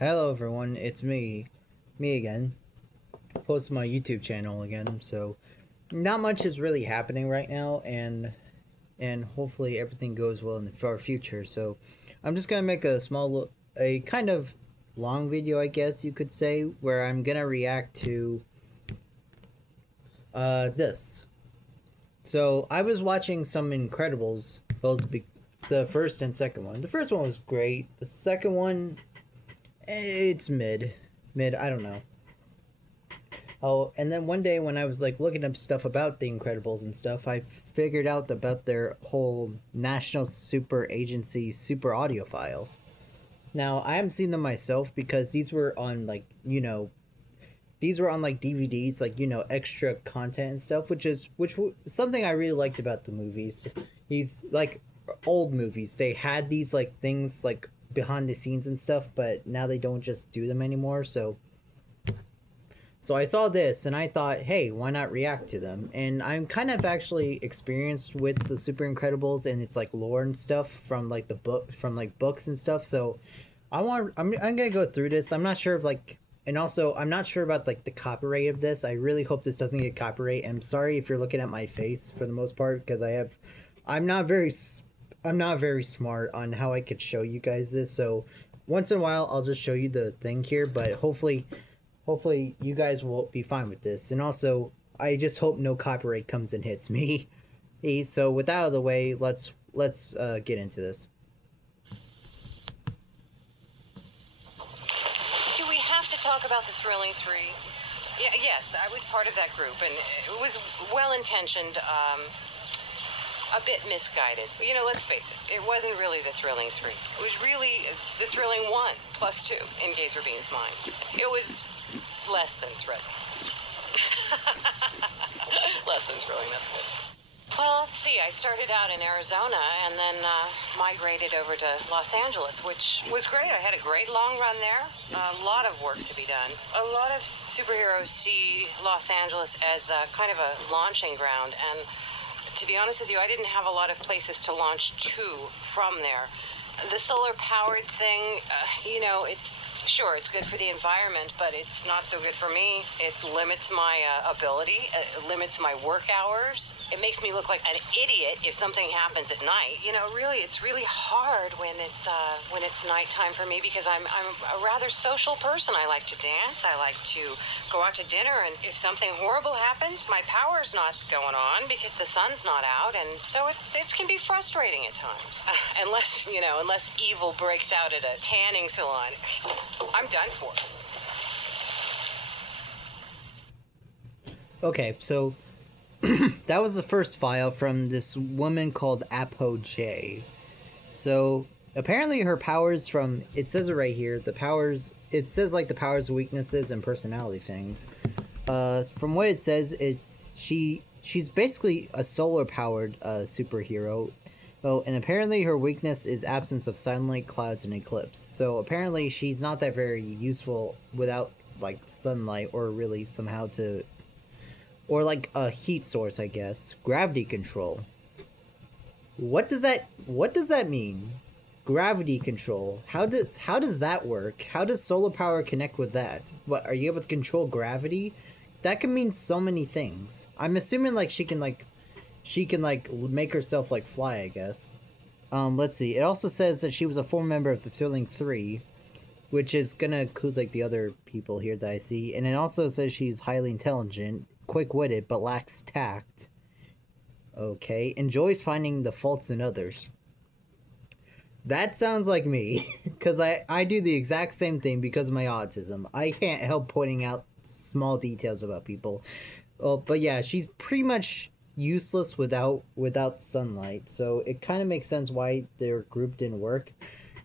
Hello everyone, it's me again, posting my YouTube channel again. So, not much is really happening right now, and hopefully everything goes well in the far future. So, I'm just gonna make a kind of long video, I guess you could say, where I'm gonna react to this. So, I was watching some Incredibles, the first and second one. The first one was great. The second one, it's mid. I don't know. Oh, and then one day when I was like looking up stuff about the Incredibles and stuff, I figured out about their whole National Super Agency super audiophiles. Now, I haven't seen them myself because these were on these were on like DVDs, like extra content and stuff, something I really liked about the movies. These like old movies, they had these like things like behind the scenes and stuff, but now they don't just do them anymore. So I saw this and I thought, hey, why not react to them? And I'm kind of actually experienced with the Super Incredibles and it's like lore and stuff from like books and stuff. So I'm gonna go through this. I'm not sure if like and also I'm not sure about like the copyright of this. I really hope this doesn't get copyright. I'm sorry if you're looking at my face for the most part because I'm not very I'm not very smart on how I could show you guys this. So once in a while I'll just show you the thing here, but hopefully you guys will be fine with this. And also, I just hope no copyright comes and hits me. So with that out of the way, let's get into this. Do we have to talk about the Thrilling Three? Yeah, yes, I was part of that group, and it was well-intentioned, a bit misguided. You know, let's face it wasn't really the Thrilling Three. It was really the Thrilling One plus two in Gazer Bean's mind. It was less than thrilling. Less than thrilling, that's good. Well, let's see. I started out in Arizona and then migrated over to Los Angeles, which was great. I had a great long run there. A lot of work to be done. A lot of superheroes see Los Angeles as kind of a launching ground, and to be honest with you, I didn't have a lot of places to launch to from there. The solar powered thing, it's sure, it's good for the environment, but it's not so good for me. It limits my ability, it limits my work hours. It makes me look like an idiot if something happens at night. You know, really, it's really hard when it's nighttime for me because I'm a rather social person. I like to dance. I like to go out to dinner, and if something horrible happens, my power's not going on because the sun's not out, and so it can be frustrating at times. Unless evil breaks out at a tanning salon. I'm done for. Okay, so that was the first file from this woman called Apogee. So apparently her powers from it says it right here. It says like the powers, weaknesses, and personality things. From what it says, she's basically a solar powered superhero. Oh, and apparently her weakness is absence of sunlight, clouds, and eclipse. So apparently she's not that very useful without like sunlight or really somehow to or like a heat source, I guess. Gravity control. What does that mean? Gravity control. How does that work? How does solar power connect with that? What, are you able to control gravity? That can mean so many things. I'm assuming like she can make herself like fly, I guess. Let's see. It also says that she was a former member of the Thrilling Three, which is gonna include like the other people here that I see. And it also says she's highly intelligent, quick-witted, but lacks tact. Okay, enjoys finding the faults in others. That sounds like me, because I do the exact same thing because of my autism. I can't help pointing out small details about people. Oh, but yeah, she's pretty much useless without sunlight, so it kind of makes sense why their group didn't work.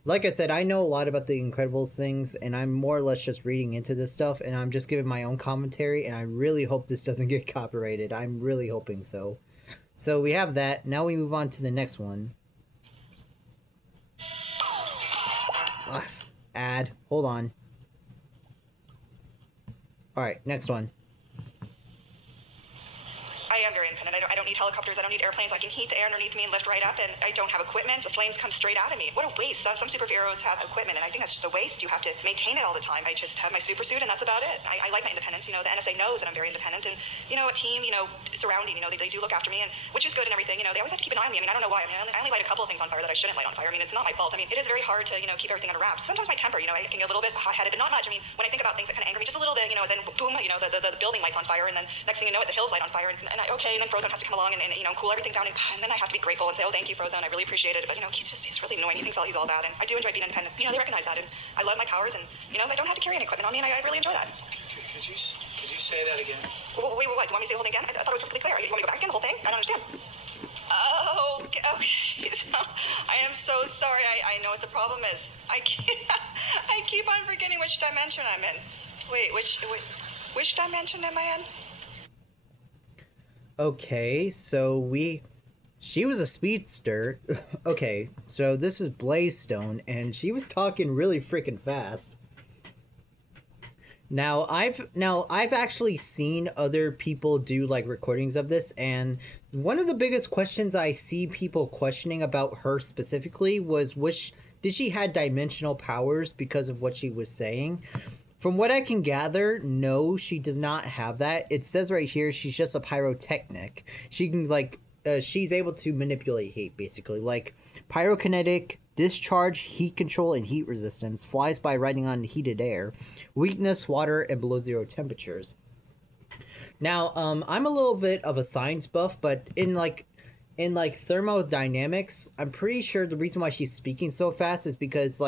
Like I said, I know a lot about the Incredibles things, and I'm more or less just reading into this stuff, and I'm just giving my own commentary, and I really hope this doesn't get copyrighted. I'm really hoping so. So we have that. Now we move on to the next one. Ugh, ad. Hold on. Alright, next one. I am very independent. I don't need helicopters, I don't need airplanes. I can heat the air underneath me and lift right up, and I don't have equipment. The flames come straight out of me. What a waste. Some superheroes have equipment, and I think that's just a waste. You have to maintain it all the time. I just have my super suit, and that's about it. I like my independence. You know, the NSA knows that I'm very independent, and, you know, a team, you know, surrounding, you know, they do look after me, and which is good and everything. You know, they always have to keep an eye on me. I mean, I don't know why. I mean, I only light a couple of things on fire that I shouldn't light on fire. I mean, it's not my fault. I mean, it is very hard to, you know, keep everything under wraps. Sometimes my temper, you know, I can get a little bit hot-headed, but not much. I mean, when I think about things that kind of anger me just a little bit, you know, then boom, you know, the building lights on fire, and then next thing you know it, the hills light on fire, and then Frozone has to come along and you know, cool everything down, and then I have to be grateful and say, oh, thank you, Frozone, I really appreciate it. But, you know, he's really annoying. He thinks he's all that, and I do enjoy being independent. You know, they recognize that, and I love my powers, and, you know, I don't have to carry any equipment on me, and I really enjoy that. Could you say that again? Wait, what? Do you want me to say the whole thing again? I thought it was perfectly clear. You want me to go back again, the whole thing? I don't understand. Oh, okay. I am so sorry. I know what the problem is. I keep on forgetting which dimension I'm in. Wait, which dimension am I in? Okay, so she was a speedster. Okay, so this is Blaze-Stone, and she was talking really freaking fast. Now I've actually seen other people do like recordings of this, and one of the biggest questions I see people questioning about her specifically was did she had dimensional powers because of what she was saying? From what I can gather, no, she does not have that. It says right here she's just a pyrotechnic. She can she's able to manipulate heat, basically, like pyrokinetic, discharge, heat control, and heat resistance. Flies by riding on heated air, weakness, water, and below zero temperatures. Now, I'm a little bit of a science buff, but in thermodynamics, I'm pretty sure the reason why she's speaking so fast is because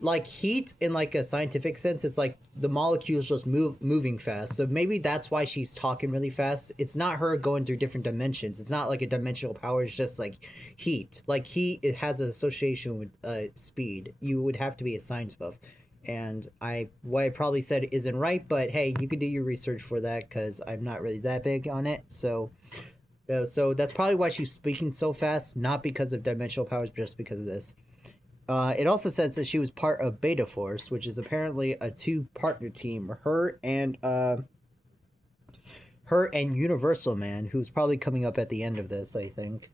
like heat in like a scientific sense, it's like the molecules just moving fast. So maybe that's why she's talking really fast. It's not her going through different dimensions. It's not like a dimensional power. It's just like heat. Like heat, it has an association with speed. You would have to be a science buff. And what I probably said isn't right, but hey, you could do your research for that because I'm not really that big on it. So that's probably why she's speaking so fast, not because of dimensional powers, but just because of this. It also says that she was part of Beta Force, which is apparently a 2-partner team. Her and Universal Man, who's probably coming up at the end of this, I think.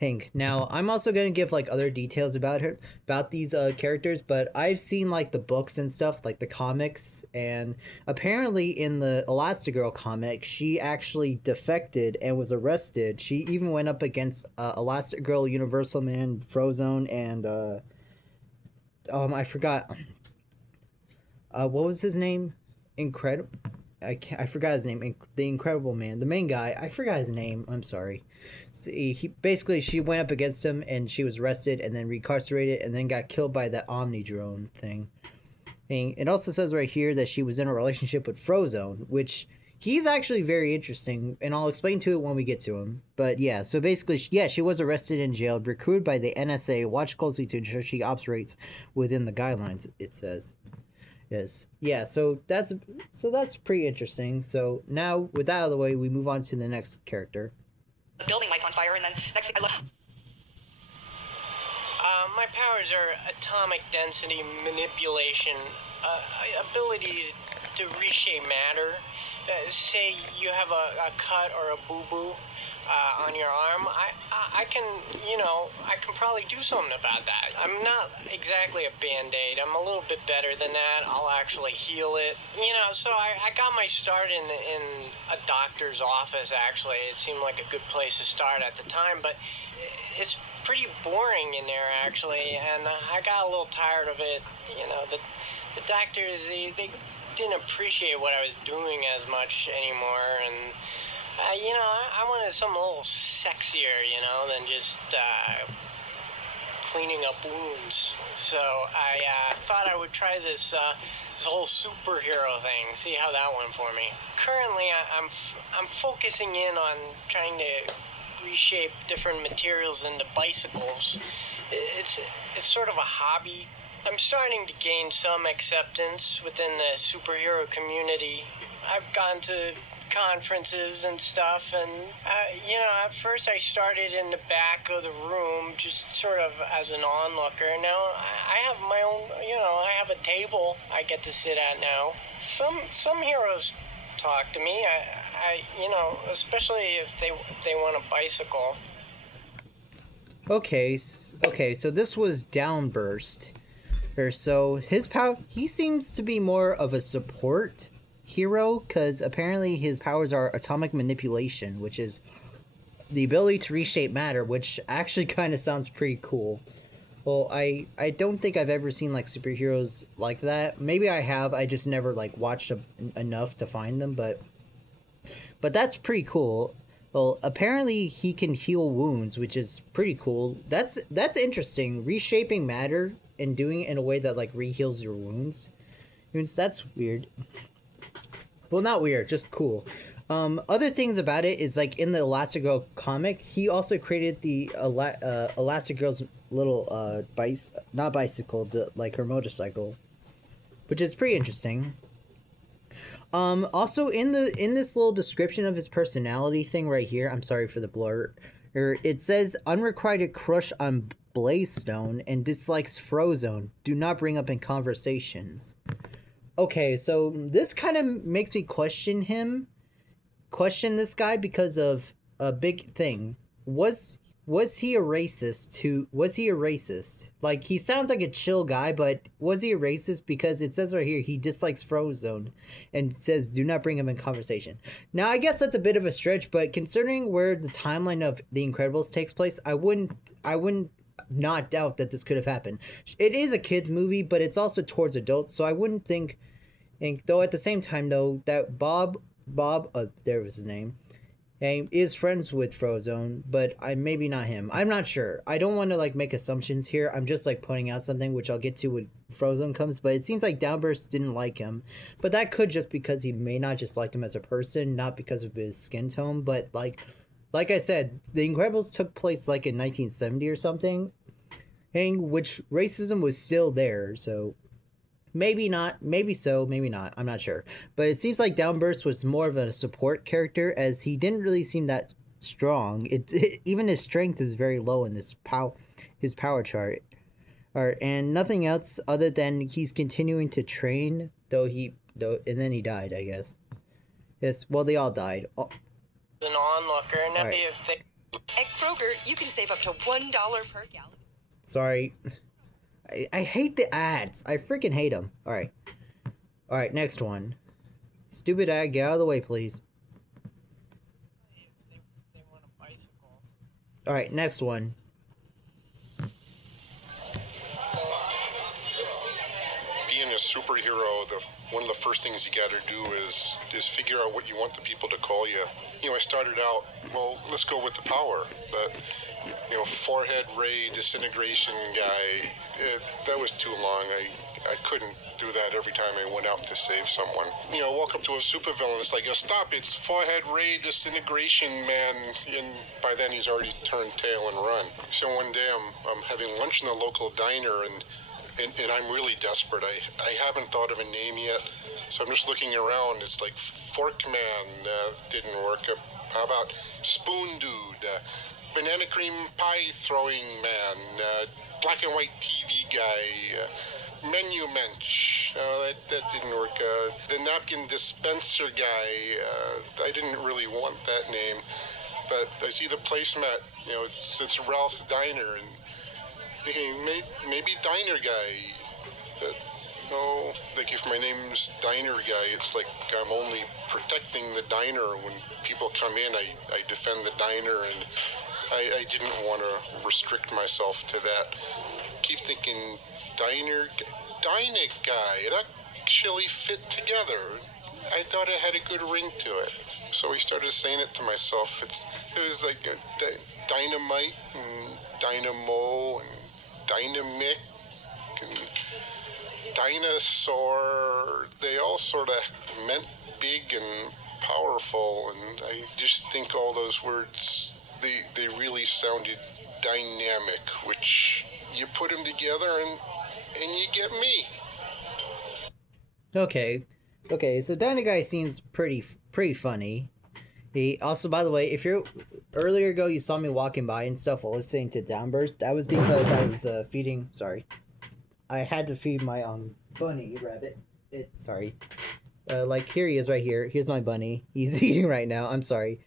Hank. Now, I'm also going to give like other details about these characters, but I've seen like the books and stuff, like the comics, and apparently in the Elastigirl comic, she actually defected and was arrested. She even went up against Elastigirl, Universal Man, Frozone, and I forgot. What was his name? I forgot his name. The Incredible Man, the main guy. I forgot his name. I'm sorry. So she went up against him and she was arrested and then recarcerated and then got killed by that Omni drone thing. It also says right here that she was in a relationship with Frozone, which he's actually very interesting, and I'll explain to it when we get to him. But yeah, so basically, she was arrested and jailed, recruited by the NSA, watched closely to ensure she operates within the guidelines. It says. Yes. Yeah, so that's pretty interesting. So now, with that out of the way, we move on to the next character. The building lights on fire, and then next thing I look. My powers are atomic density manipulation, abilities to reshape matter. Say you have a cut or a boo-boo on your arm, I can probably do something about that. I'm not exactly a Band-Aid. I'm a little bit better than that. I'll actually heal it. So I got my start in a doctor's office, actually. It seemed like a good place to start at the time, but it's pretty boring in there, actually, and I got a little tired of it. The doctors, they didn't appreciate what I was doing as much anymore, and I wanted something a little sexier, than just cleaning up wounds. So I thought I would try this whole superhero thing, see how that went for me. Currently, I'm focusing in on trying to reshape different materials into bicycles. It's sort of a hobby. I'm starting to gain some acceptance within the superhero community. I've gone to conferences and stuff, and at first I started in the back of the room, just sort of as an onlooker. Now I have my own, I have a table I get to sit at now. Some heroes talk to me. Especially if they want a bicycle. Okay, so this was Downburst. Or so his power, he seems to be more of a support hero, because apparently his powers are atomic manipulation, which is the ability to reshape matter, which actually kind of sounds pretty cool. Well, I don't think I've ever seen like superheroes like that. Maybe I have, I just never like watched enough to find them, but that's pretty cool. Well, apparently he can heal wounds, which is pretty cool. That's interesting. Reshaping matter and doing it in a way that like re-heals your wounds. That's weird. Well, not weird, just cool. Other things about it is like in the Elastigirl comic, he also created the Elastigirl's little not bicycle, like her motorcycle, which is pretty interesting. Also in this little description of his personality thing right here, I'm sorry for the blur, it says unrequited crush on Blazestone and dislikes Frozone. Do not bring up in conversations. Okay, so this kind of makes me question this guy because of a big thing. Was he a racist? Was he a racist? Like, he sounds like a chill guy, but was he a racist? Because it says right here, he dislikes Frozone and says, do not bring him in conversation. Now, I guess that's a bit of a stretch, but considering where the timeline of The Incredibles takes place, I wouldn't not doubt that this could have happened. It is a kid's movie, but it's also towards adults, so I wouldn't think, though at the same time, though, that Bob, there was his name, is friends with Frozone, but maybe not him. I'm not sure. I don't want to like make assumptions here. I'm just like pointing out something, which I'll get to when Frozone comes, but it seems like Downburst didn't like him, but that could just because he may not just like him as a person, not because of his skin tone, but like I said, The Incredibles took place like in 1970 or something, which racism was still there, so maybe not, maybe so, maybe not, I'm not sure. But it seems like Downburst was more of a support character, as he didn't really seem that strong. Even his strength is very low in his power chart. And nothing else other than he's continuing to train, and then he died, I guess. Yes, well, they all died. An onlooker, and Right. if they... At Kroger, you can save up to $1 per gallon. Sorry. I hate the ads. I freaking hate them. Alright, next one. Stupid ad, get out of the way, please. they want a bicycle. Alright, next one. Being a superhero, one of the first things you gotta do is figure out what you want the people to call you. I started out, well, let's go with the power, but, forehead ray, disintegration guy, that was too long. I couldn't do that every time I went out to save someone. Walk up to a supervillain, it's like, stop, it's forehead ray, disintegration man, and by then he's already turned tail and run. So one day I'm having lunch in a local diner, and I'm really desperate. I haven't thought of a name yet, so I'm just looking around. It's like Forkman didn't work. How about Spoon Dude, Banana Cream Pie Throwing Man, Black and White TV Guy, Menu Mensch, that didn't work. The Napkin Dispenser Guy, I didn't really want that name, but I see the placemat, it's Ralph's Diner, and thinking maybe Diner Guy. No, like if my name's Diner Guy, it's like I'm only protecting the diner. When people come in, I defend the diner, and I didn't want to restrict myself to that. Keep thinking Diner Guy. It actually fit together. I thought it had a good ring to it. So I started saying it to myself. It was like dynamite and dynamo and dynamic and dinosaur. They all sort of meant big and powerful, and I just think all those words, they really sounded dynamic, which you put them together and you get me. Okay, so Dino Guy seems pretty funny. He also, by the way, if you're earlier ago you saw me walking by and stuff while listening to Downburst, that was because I was feeding. Sorry, I had to feed my bunny rabbit. Sorry, Like here he is right here. Here's my bunny. He's eating right now. I'm sorry.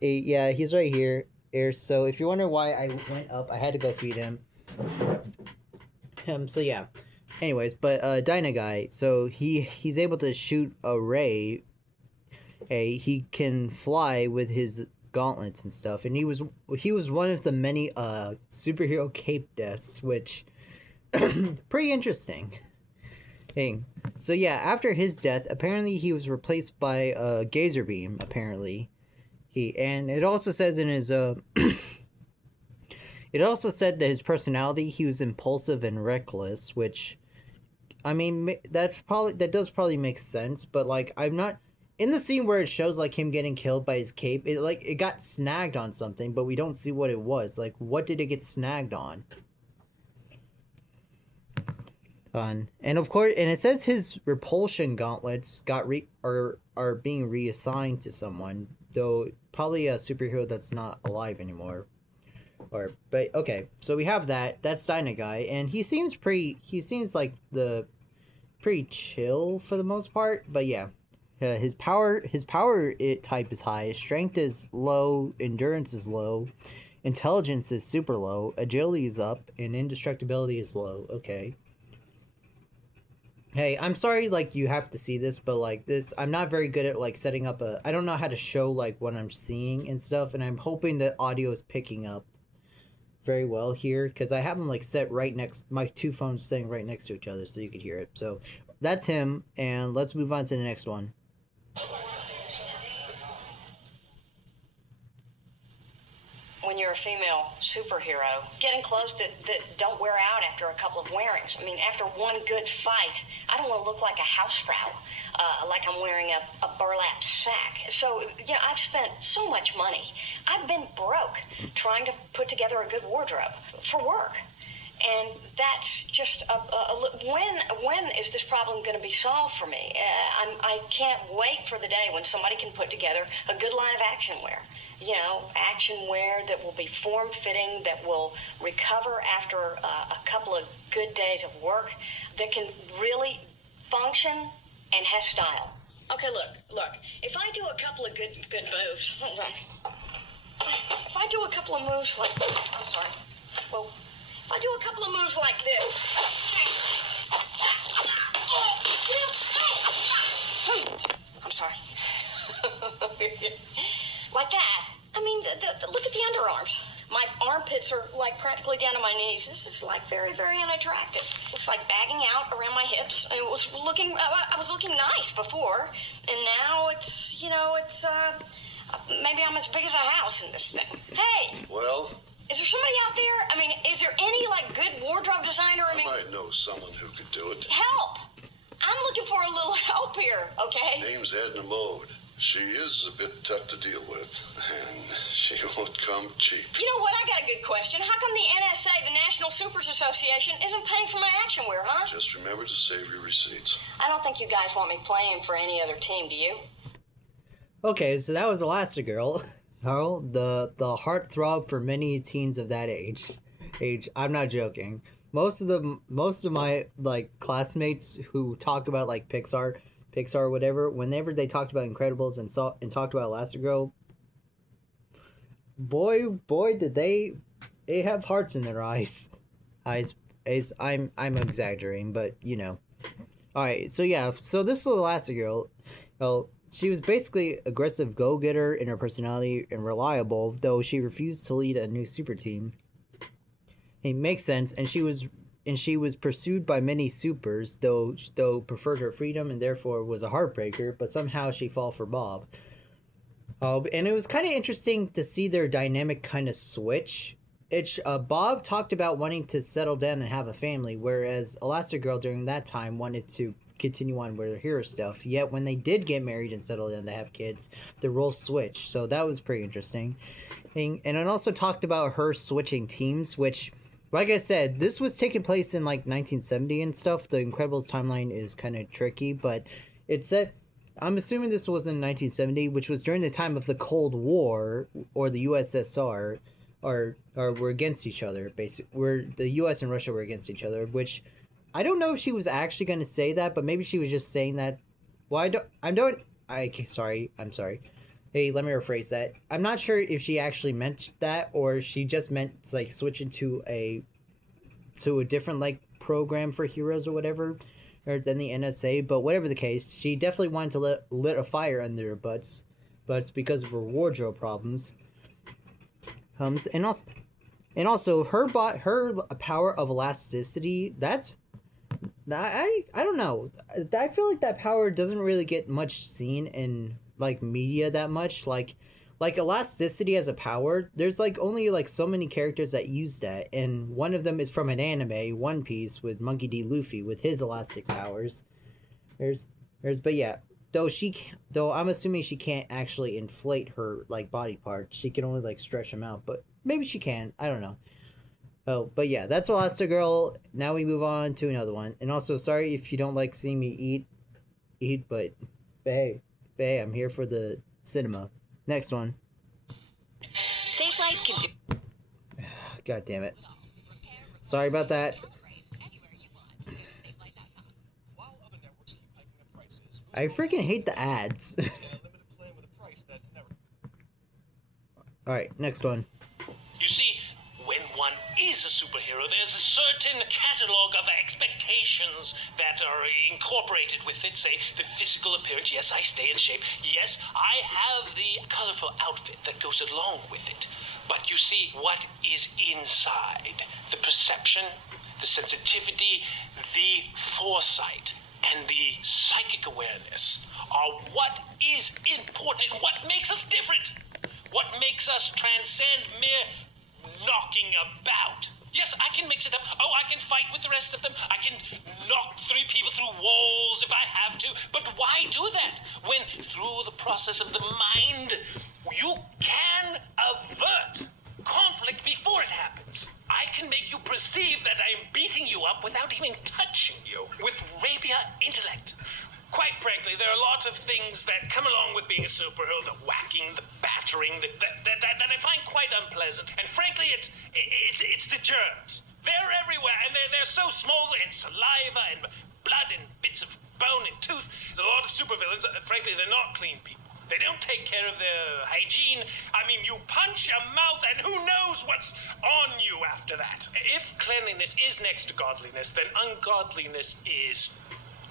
Yeah, he's right here. So if you wonder why I went up, I had to go feed him. So yeah. Anyways, but Dyna Guy, so he's able to shoot a ray. He can fly with his gauntlets and stuff, and he was one of the many superhero cape deaths, which pretty interesting. So yeah, after his death, apparently he was replaced by a Gazer Beam. Apparently, and it also says in his it also said that his personality, he was impulsive and reckless, which, I mean, that does probably make sense, but like I'm not in the scene where it shows like him getting killed by his cape. It got snagged on something, but we don't see what it was. Like, what did it get snagged on? And of course, and it says his repulsion gauntlets are being reassigned to someone, though probably a superhero that's not alive anymore. But okay, so we have that. That's Dyna Guy, and he seems like the pretty chill for the most part. But yeah, his power type is high. Strength is low. Endurance is low. Intelligence is super low. Agility is up, and indestructibility is low. Okay. Hey, I'm sorry, like, you have to see this, but, like, I'm not very good at, like, setting up I don't know how to show, like, what I'm seeing and stuff, and I'm hoping that audio is picking up very well here, because I have them, like, set right next, my two phones sitting right next to each other, so you could hear it. So, that's him, and let's move on to the next one. When you're a female superhero, getting clothes that don't wear out after a couple of wearings. I mean, after one good fight, I don't want to look like a housefrau, like I'm wearing a burlap sack. So, yeah, I've spent so much money. I've been broke trying to put together a good wardrobe for work. And that's just when is this problem going to be solved for me? I can't wait for the day when somebody can put together a good line of action wear. You know, action wear that will be form-fitting, that will recover after a couple of good days of work, that can really function and has style. Okay, look. If I do a couple of good moves, hold on. If I do a couple of moves like, I'm sorry. Well, if I do a couple of moves like this. I'm sorry. Like that. I mean, look at the underarms. My armpits are like practically down to my knees. This is like very, very unattractive. It's like bagging out around my hips. I was looking nice before, and now maybe I'm as big as a house in this thing. Hey. Well? Is there somebody out there? I mean, is there any like good wardrobe designer? I might know someone who could do it. Help! I'm looking for a little help here, okay? Name's Edna Mode. She is a bit tough to deal with, and she won't come cheap. You know what? I got a good question. How come the NSA, the National Supers Association, isn't paying for my action wear, huh? Just remember to save your receipts. I don't think you guys want me playing for any other team, do you? Okay, so that was Elastigirl. The heartthrob for many teens of that age. I'm not joking. Most of my like classmates who talk about like Pixar or whatever, whenever they talked about Incredibles and talked about Elastigirl, boy did they have hearts in their eyes. I'm exaggerating, but you know. All right, so yeah, so this little Elastigirl, well, she was basically aggressive go-getter in her personality and reliable, though she refused to lead a new super team. It makes sense, and she was pursued by many supers, though preferred her freedom and therefore was a heartbreaker, but somehow she fell for Bob. And it was kind of interesting to see their dynamic kind of switch. Bob talked about wanting to settle down and have a family, whereas Elastigirl during that time wanted to continue on with her hero stuff. Yet when they did get married and settle down to have kids, the roles switched. So that was pretty interesting. And it also talked about her switching teams, which, like I said, this was taking place in like 1970 and stuff. The Incredibles timeline is kind of tricky, but it said, I'm assuming this was in 1970, which was during the time of the Cold War, or the USSR, or were against each other, basically. Where the US and Russia were against each other, which I don't know if she was actually going to say that, but maybe she was just saying that Well, I'm sorry. Hey, let me rephrase that. I'm not sure if she actually meant that or she just meant like switching to a different like program for heroes or whatever, or than the NSA. But whatever the case, she definitely wanted to lit a fire under their butts, but it's because of her wardrobe problems. And also her power of elasticity. That's I don't know. I feel like that power doesn't really get much seen in like media that much. Like elasticity as a power. There's like only like so many characters that use that, and one of them is from an anime, One Piece, with Monkey D. Luffy with his elastic powers. But yeah, though I'm assuming she can't actually inflate her like body parts. She can only like stretch them out, but maybe she can. I don't know. Oh, but yeah, that's Elastigirl. Now we move on to another one. And also, sorry if you don't like seeing me eat, but hey, I'm here for the cinema. Next one. Safelite can do. God damn it. Sorry about that. I freaking hate the ads. Alright, next one. You see, when one is a superhero, there's a certain catalog of expectations that are incorporated with it. Say, the physical appearance. Yes, I stay in shape. Yes, I have the colorful outfit that goes along with it. But you see, what is inside? The perception, the sensitivity, the foresight, and the psychic awareness are what is important, what makes us different, what makes us transcend mere knocking about. Yes, I can mix it up. Oh, I can fight with the rest of them. I can knock 3 people through walls if I have to. But why do that when through the process of the mind, you can avert conflict before it happens? I can make you perceive that I am beating you up without even touching you with rapier intellect. Quite frankly, there are lots of things that come along with being a superhero, the whacking, the battering, that I find quite unpleasant. And frankly, it's the germs. They're everywhere, and they're so small, and saliva, and blood, and bits of bone, and tooth. There's a lot of supervillains. Frankly, they're not clean people. They don't take care of their hygiene. I mean, you punch a mouth and who knows what's on you after that. If cleanliness is next to godliness, then ungodliness is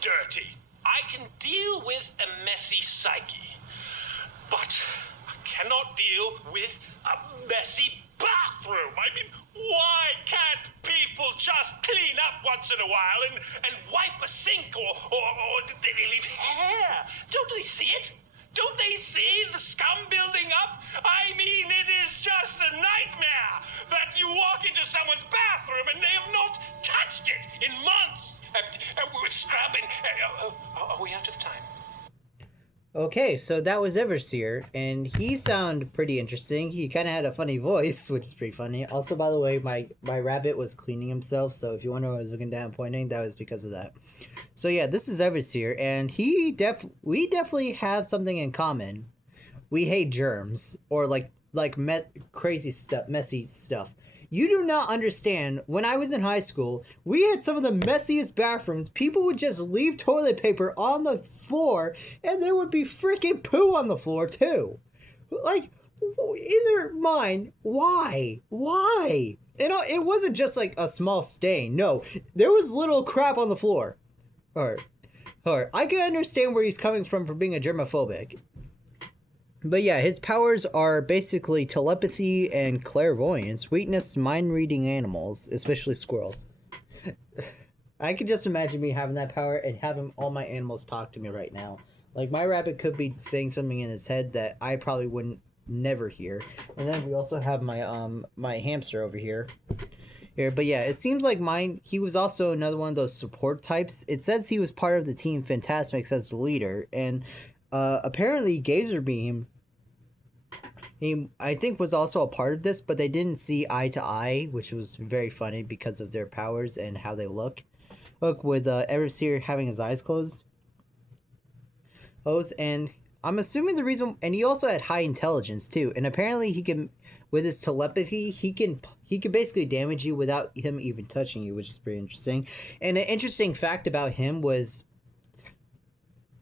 dirty. I can deal with a messy psyche, but I cannot deal with a messy bathroom. I mean, why can't people just clean up once in a while and wipe a sink or they leave hair? Don't they see it? Don't they see the scum building up? I mean, it is just a nightmare that you walk into someone's bathroom and they have not touched it in months. We're scrubbing. Are we out of time? Okay, so that was Everseer, and he sounded pretty interesting. He kind of had a funny voice, which is pretty funny. Also, by the way, my rabbit was cleaning himself, so if you wonder why I was looking down and pointing, that was because of that. So yeah, this is Everseer, and we definitely have something in common. We hate germs, or crazy stuff, messy stuff. You do not understand. When I was in high school, we had some of the messiest bathrooms. People would just leave toilet paper on the floor, and there would be freaking poo on the floor, too. Like, in their mind, why? Why? It wasn't just like a small stain. No, there was little crap on the floor. Or I can understand where he's coming from for being a germophobic. But yeah, his powers are basically telepathy and clairvoyance, weakness to mind-reading animals, especially squirrels. I could just imagine me having that power and having all my animals talk to me right now. Like, my rabbit could be saying something in his head that I probably wouldn't never hear. And then we also have my hamster over here. But yeah, it seems like he was also another one of those support types. It says he was part of the Team Fantasmics as the leader, and apparently Gazerbeam, I think, was also a part of this, but they didn't see eye to eye, which was very funny because of their powers and how they look. Look, with Everseer having his eyes closed. And I'm assuming the reason, and he also had high intelligence too, and apparently he can, with his telepathy, he can basically damage you without him even touching you, which is pretty interesting. And an interesting fact about him was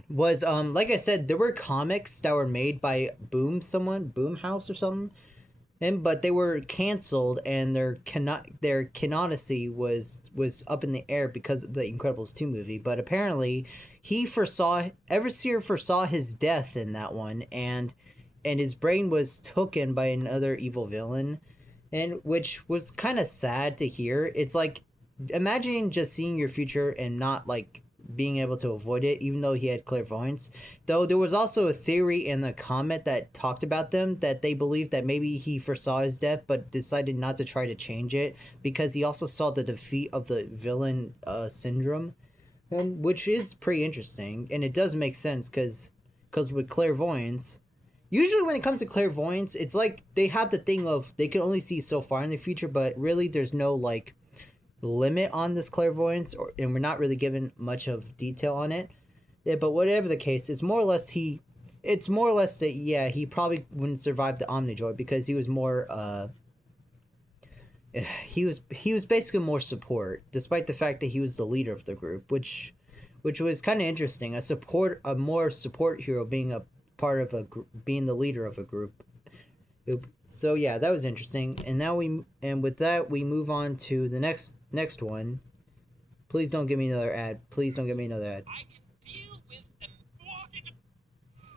was like I said, there were comics that were made by Boom House or something, and but they were canceled, and their canonicity was up in the air because of the Incredibles 2 movie. But apparently, Everseer foresaw his death in that one, and his brain was taken by another evil villain, and which was kind of sad to hear. It's like, imagine just seeing your future and not like being able to avoid it, even though he had clairvoyance. Though there was also a theory in the comic that talked about them, that they believed that maybe he foresaw his death but decided not to try to change it because he also saw the defeat of the villain syndrome, and which is pretty interesting, and it does make sense because with clairvoyance, usually when it comes to clairvoyance, it's like they have the thing of they can only see so far in the future, but really there's no like limit on this clairvoyance, and we're not really given much of detail on it. Yeah, but whatever the case, it's more or less that he probably wouldn't survive the Omnidroid because he was more he was basically more support, despite the fact that he was the leader of the group, which was kind of interesting. A more support hero being a part of being the leader of a group. So yeah, that was interesting. And with that we move on to the next one. Please don't give me another ad. Please don't give me another ad.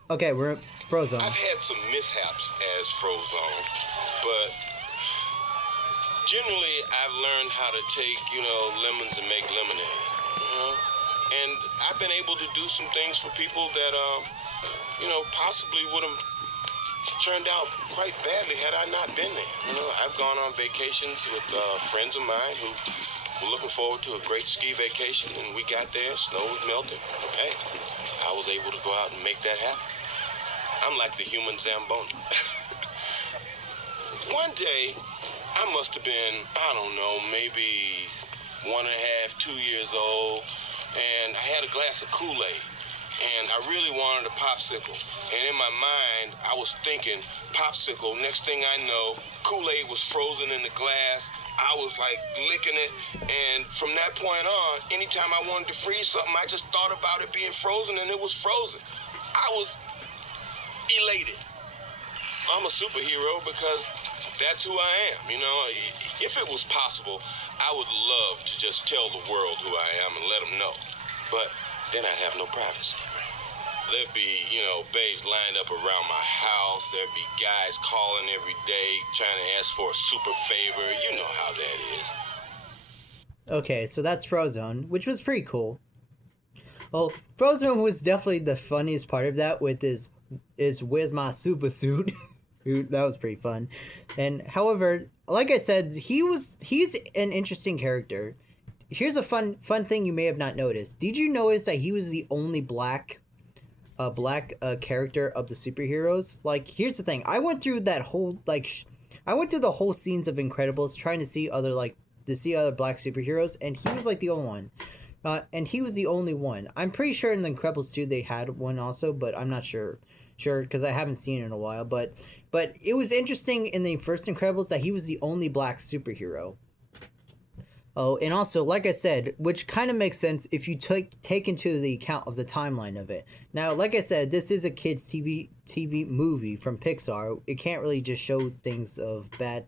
Okay, we're Frozone. I've had some mishaps as Frozone, but generally I've learned how to take, lemons and make lemonade. And I've been able to do some things for people that, possibly would have turned out quite badly had I not been there. I've gone on vacations with friends of mine who were looking forward to a great ski vacation, and we got there, snow was melting. Hey, I was able to go out and make that happen. I'm like the human Zamboni. One day, I must have been, I don't know, maybe 1.5, 2 years old, and I had a glass of Kool-Aid. And I really wanted a popsicle. And in my mind, I was thinking, popsicle. Next thing I know, Kool-Aid was frozen in the glass. I was like licking it. And from that point on, anytime I wanted to freeze something, I just thought about it being frozen, and it was frozen. I was elated. I'm a superhero because that's who I am. If it was possible, I would love to just tell the world who I am and let them know. But then I'd have no privacy. There'd be, babes lined up around my house. There'd be guys calling every day trying to ask for a super favor. You know how that is. Okay, so that's Frozone, which was pretty cool. Well, Frozone was definitely the funniest part of that with his "Where's my super suit?" That was pretty fun. And however, like I said, he's an interesting character. Here's a fun thing you may have not noticed. Did you notice that he was the only black character of the superheroes? Like, here's the thing. I went through the whole scenes of Incredibles trying to see other black superheroes, and he was like the only one. And he was the only one. I'm pretty sure in the Incredibles 2 they had one also, but I'm not sure because I haven't seen it in a while. But it was interesting in the first Incredibles that he was the only black superhero. Oh, and also, like I said, which kind of makes sense if you take into the account of the timeline of it. Now, like I said, this is a kids' TV movie from Pixar. It can't really just show things of bad,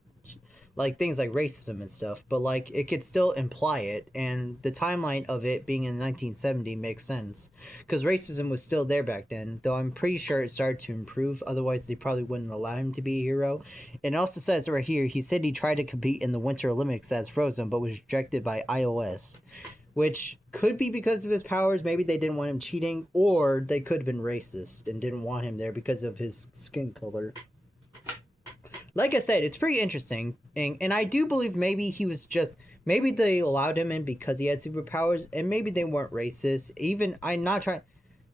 like things like racism and stuff, but like it could still imply it, and the timeline of it being in 1970 makes sense because racism was still there back then, though I'm pretty sure it started to improve. Otherwise they probably wouldn't allow him to be a hero. And it also says right here, he said he tried to compete in the Winter Olympics as Frozen but was rejected by iOS, which could be because of his powers. Maybe they didn't want him cheating, or they could have been racist and didn't want him there because of his skin color. Like I said, it's pretty interesting, and I do believe maybe maybe they allowed him in because he had superpowers, and maybe they weren't racist. Even, I'm not trying,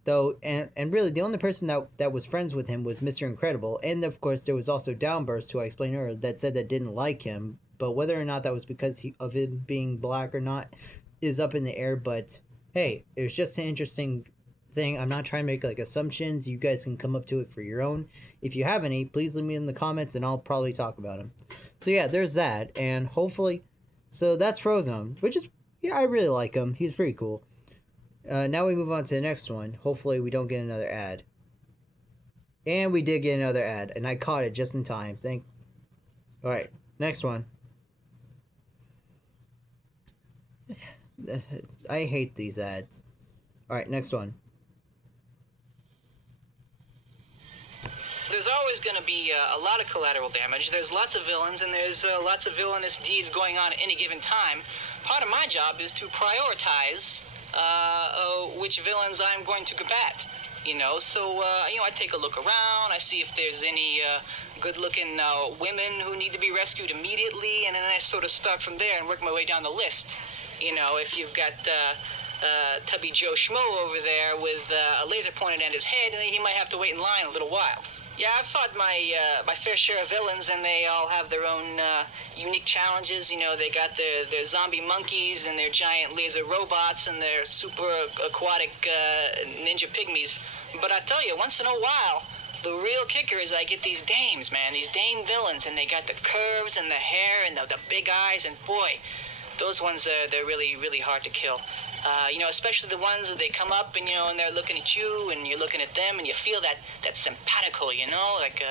though, and really the only person that was friends with him was Mr. Incredible, and of course there was also Downburst, who I explained earlier, that said that didn't like him, but whether or not that was because of him being black or not is up in the air. But hey, it was just an interesting thing. I'm not trying to make like assumptions. You guys can come up to it for your own. If you have any, please leave me in the comments and I'll probably talk about them. So yeah, there's that, and hopefully, so that's Frozone, which is, yeah, I really like him. He's pretty cool. Now we move on to the next one. Hopefully we don't get another ad. And we did get another ad, and I caught it just in time. Alright, next one. I hate these ads. Alright, next one. There's always going to be a lot of collateral damage. There's lots of villains, and there's lots of villainous deeds going on at any given time. Part of my job is to prioritize which villains I'm going to combat. You know, so, I take a look around, I see if there's any good-looking women who need to be rescued immediately, and then I sort of start from there and work my way down the list. You know, if you've got Tubby Joe Schmo over there with a laser pointed at his head, he might have to wait in line a little while. Yeah, I've fought my fair share of villains, and they all have their own unique challenges. You know, they got their zombie monkeys and their giant laser robots and their super aquatic ninja pygmies. But I tell you, once in a while, the real kicker is I get these dames, man, these dame villains, and they got the curves and the hair and the big eyes, and boy, those ones, they're really, really hard to kill. Especially the ones that they come up and, and they're looking at you and you're looking at them and you feel that simpatico, like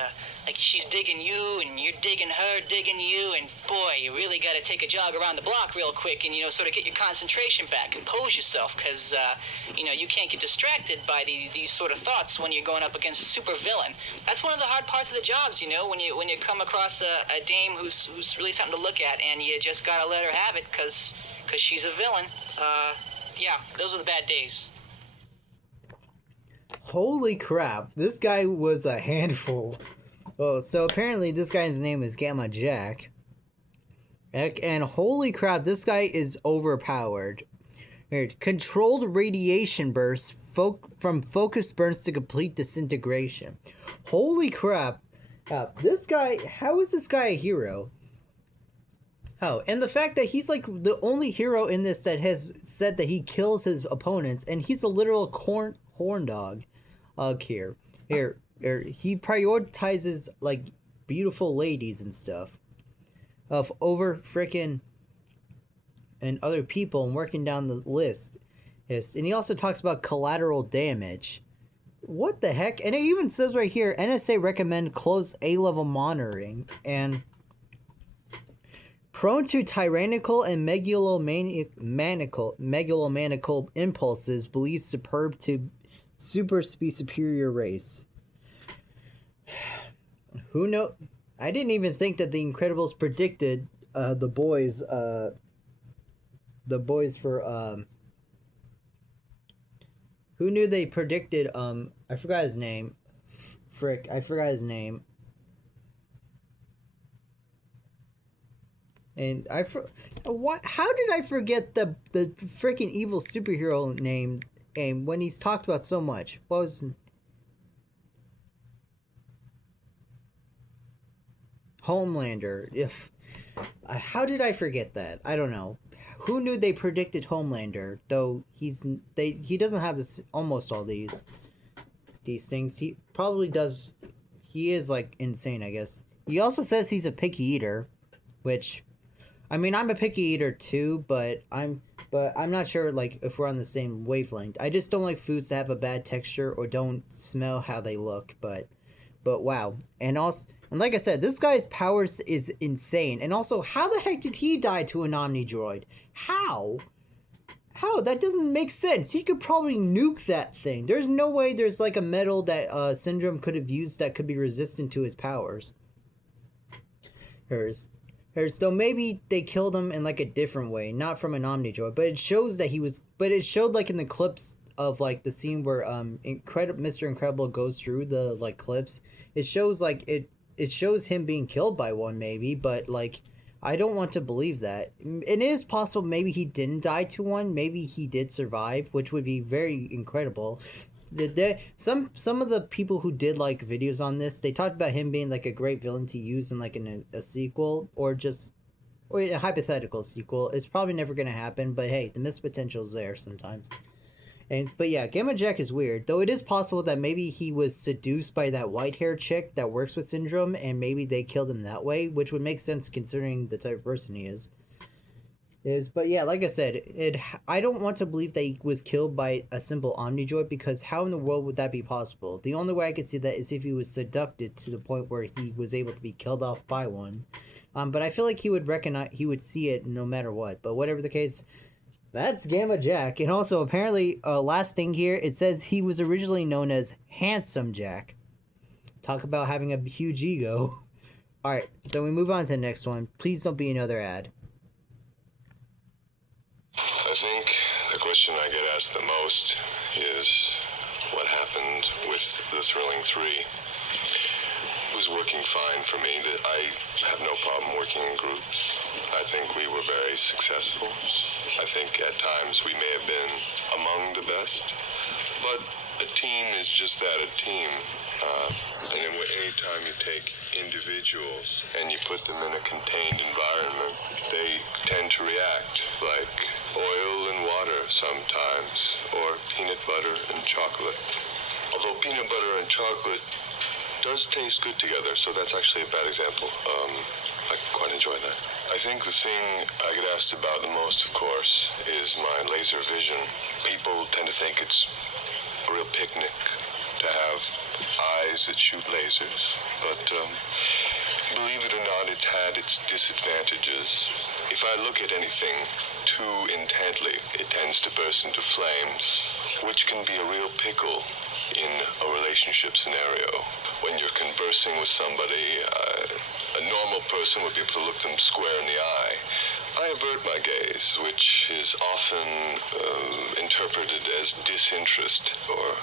she's digging you and you're digging her, digging you, and boy, you really got to take a jog around the block real quick and, sort of get your concentration back, compose yourself, because, you can't get distracted by these sort of thoughts when you're going up against a super villain. That's one of the hard parts of the jobs, when you come across a dame who's really something to look at, and you just got to let her have it because she's a villain. Yeah, those are the bad days. Holy crap, this guy was a handful. Well, so apparently this guy's name is Gamma Jack. And holy crap, this guy is overpowered. Controlled radiation bursts from focus burns to complete disintegration. Holy crap. This guy, how is this guy a hero? Oh, and the fact that he's like the only hero in this that has said that he kills his opponents, and he's a literal horn dog here. He prioritizes like beautiful ladies and stuff over frickin' and other people and working down the list. Yes, and he also talks about collateral damage. What the heck? And it even says right here, NSA recommend close A-level monitoring, and prone to tyrannical and megalomaniacal impulses, believed superb to super speed superior race. Who know? I didn't even think that the Incredibles predicted the boys for who knew they predicted I forgot his name. I forgot his name. And what? How did I forget the freaking evil superhero name? And when he's talked about so much, what was Homelander? How did I forget that? I don't know. Who knew they predicted Homelander? Though he doesn't have this almost all these things. He probably does. He is like insane, I guess. He also says he's a picky eater, which. I mean, I'm a picky eater too, but I'm not sure like if we're on the same wavelength. I just don't like foods that have a bad texture or don't smell how they look. But wow, and like I said, this guy's powers is insane. And also, how the heck did he die to an Omni droid? How? That doesn't make sense. He could probably nuke that thing. There's no way there's like a metal that Syndrome could have used that could be resistant to his powers. So maybe they killed him in like a different way, not from an Omni droid, but it shows that it showed like in the clips of like the scene where Mr. Incredible goes through the like clips. It shows like it shows him being killed by one maybe, but like I don't want to believe that. It is possible maybe he didn't die to one, maybe he did survive, which would be very incredible. Some of the people who did like videos on this, they talked about him being like a great villain to use in like a sequel or a hypothetical sequel. It's probably never gonna happen, but hey, the missed potential's there sometimes. But yeah, Gamma Jack is weird, though it is possible that maybe he was seduced by that white hair chick that works with Syndrome, and maybe they killed him that way, which would make sense considering the type of person he is. But yeah, like I said, I don't want to believe that he was killed by a simple Omnidroid, because how in the world would that be possible? The only way I could see that is if he was seducted to the point where he was able to be killed off by one. But I feel like he would see it no matter what. But whatever the case, that's Gamma Jack. And also, apparently, last thing here, it says he was originally known as Handsome Jack. Talk about having a huge ego. Alright, so we move on to the next one. Please don't be another ad. I think the question I get asked the most is what happened with the Thrilling 3. It was working fine for me. That I have no problem working in groups. I think we were very successful. I think at times we may have been among the best, but a team is just that, a team. And then any time you take individuals and you put them in a contained environment, they tend to react like oil and water sometimes, or peanut butter and chocolate. Although peanut butter and chocolate does taste good together, so that's actually a bad example. I quite enjoy that. I think the thing I get asked about the most, of course, is my laser vision. People tend to think it's a real picnic to have eyes that shoot lasers, but believe it or not, it's had its disadvantages. If I look at anything too intently, it tends to burst into flames, which can be a real pickle in a relationship scenario. When you're conversing with somebody, a normal person would be able to look them square in the eye. I avert my gaze, which is often interpreted as disinterest, or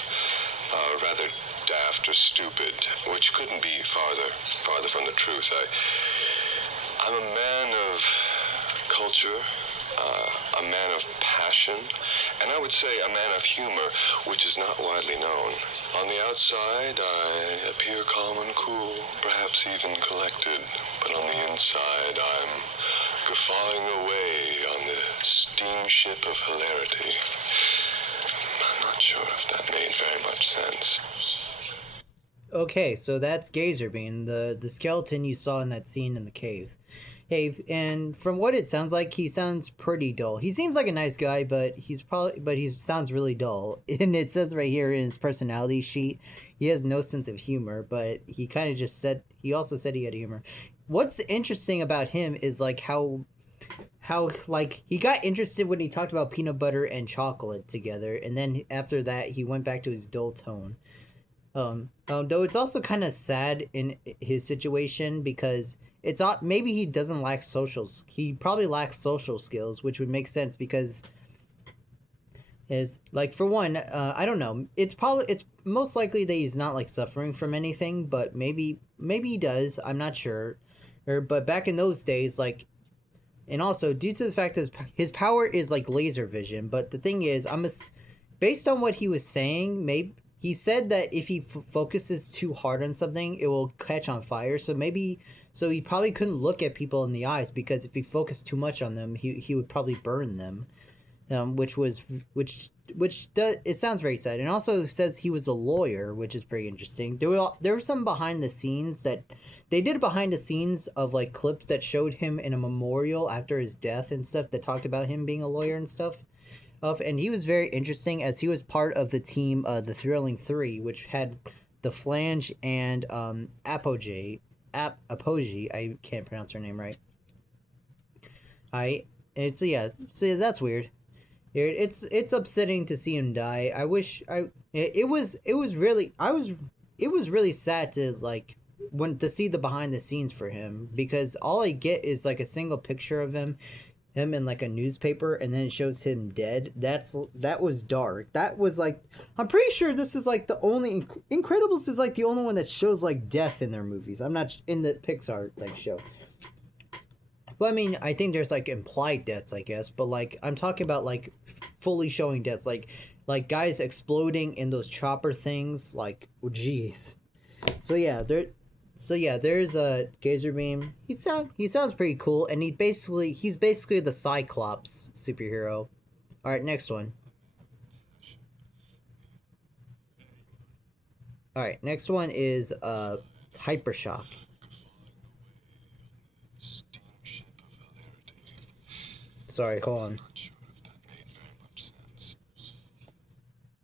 rather daft or stupid, which couldn't be farther from the truth. I'm a man of culture, a man of passion, and I would say a man of humor, which is not widely known. On the outside, I appear calm and cool, perhaps even collected, but on the inside, I'm guffawing away on the steamship of hilarity. I'm not sure if that made very much sense. Okay, so that's Gazerbeam, the skeleton you saw in that scene in the cave. And from what it sounds like, he sounds pretty dull. He seems like a nice guy, but he sounds really dull. And it says right here in his personality sheet, he has no sense of humor, but he also said he had humor. What's interesting about him is like how like he got interested when he talked about peanut butter and chocolate together, and then after that he went back to his dull tone. Though it's also kind of sad in his situation, because maybe he doesn't lack he probably lacks social skills, which would make sense, because for one, I don't know, it's most likely that he's not like suffering from anything, but maybe he does, I'm not sure. But back in those days, like, and also due to the fact that his power is like laser vision, but the thing is, based on what he was saying, he said that if he focuses too hard on something, it will catch on fire. So he probably couldn't look at people in the eyes, because if he focused too much on them, he would probably burn them. It sounds very sad. And also says he was a lawyer, which is pretty interesting. There were some behind the scenes that they did behind the scenes of like clips that showed him in a memorial after his death and stuff, that talked about him being a lawyer and stuff. And he was very interesting, as he was part of the team, the Thrilling 3, which had the Flange and Apogee. I can't pronounce her name right. So yeah, that's weird. It's upsetting to see him die. It was really sad to to see the behind the scenes for him, because all I get is like a single picture of him in like a newspaper, and then it shows him dead. That was dark. That was like, I'm pretty sure this is like the only Incredibles is like the only one that shows like death in their movies. I'm not in the Pixar like show. Well, I mean, I think there's like implied deaths, I guess, but like I'm talking about like fully showing deaths, like guys exploding in those chopper things, like, oh, geez. So yeah, there's a Gazerbeam. He sounds pretty cool, and he's basically the Cyclops superhero. All right, next one. All right, next one is Hypershock. Sorry, hold on.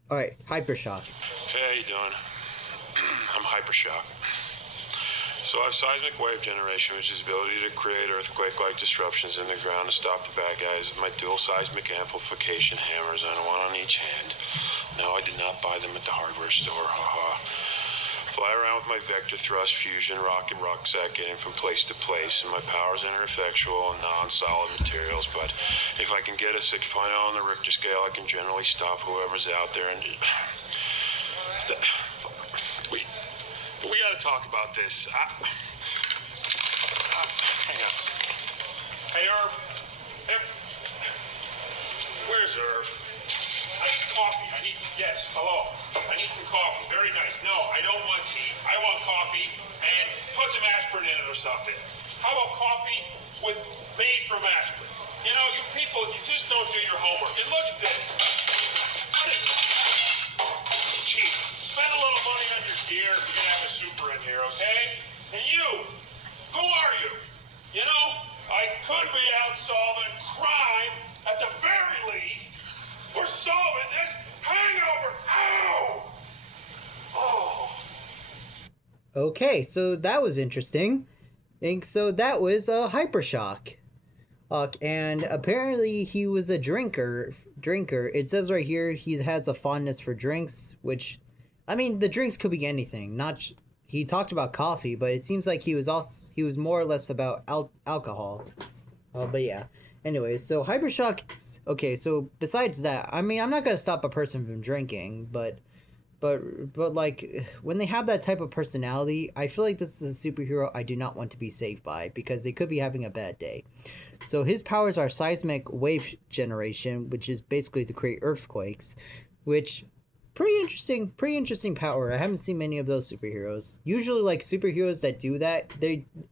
Alright, Hypershock. Hey, how you doing? I'm Hypershock. So I have seismic wave generation, which is the ability to create earthquake-like disruptions in the ground to stop the bad guys with my dual seismic amplification hammers and one on each hand. No, I did not buy them at the hardware store, haha. Fly around with my vector thrust fusion rocket rucksack getting from place to place, and my powers enter effectual and non-solid materials, but if I can get a 6.0 on the Richter scale, I can generally stop whoever's out there and... We gotta talk about this. Hang on. Hey, Irv. Hey. Where's Irv? I need coffee. Yes, hello. I need some coffee. Very nice. No, I don't want tea. I want coffee and put some aspirin in it or something. How about coffee made from aspirin? You know, you people, you just don't do your homework. And look at this. What is this? Cheap. Spend a little money on your gear if you're gonna have a super in here, okay? And you, who are you? You know, I could be out solving crime at the very least. We're solving this hangover. Ow! Oh. Okay, so that was interesting. And so that was Hypershock. And apparently he was a drinker. It says right here he has a fondness for drinks, which, I mean, the drinks could be anything. He talked about coffee, but it seems like he was more or less about alcohol. But yeah. Anyway, so Hypershock. Okay, so besides that, I mean, I'm not gonna stop a person from drinking, but like when they have that type of personality, I feel like this is a superhero I do not want to be saved by because they could be having a bad day. So his powers are seismic wave generation, which is basically to create earthquakes, which pretty interesting power. I haven't seen many of those superheroes. Usually like superheroes that do that,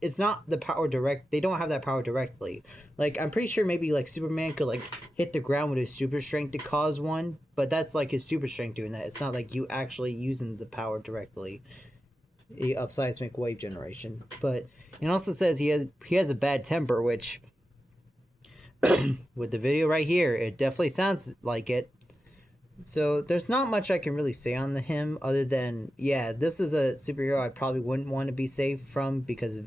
it's not the power direct. They don't have that power directly. Like I'm pretty sure maybe like Superman could like hit the ground with his super strength to cause one, but that's like his super strength doing that. It's not like you actually using the power directly of seismic wave generation. But it also says he has a bad temper, which with the video right here, it definitely sounds like it. So there's not much I can really say on him other than, yeah, this is a superhero I probably wouldn't want to be saved from because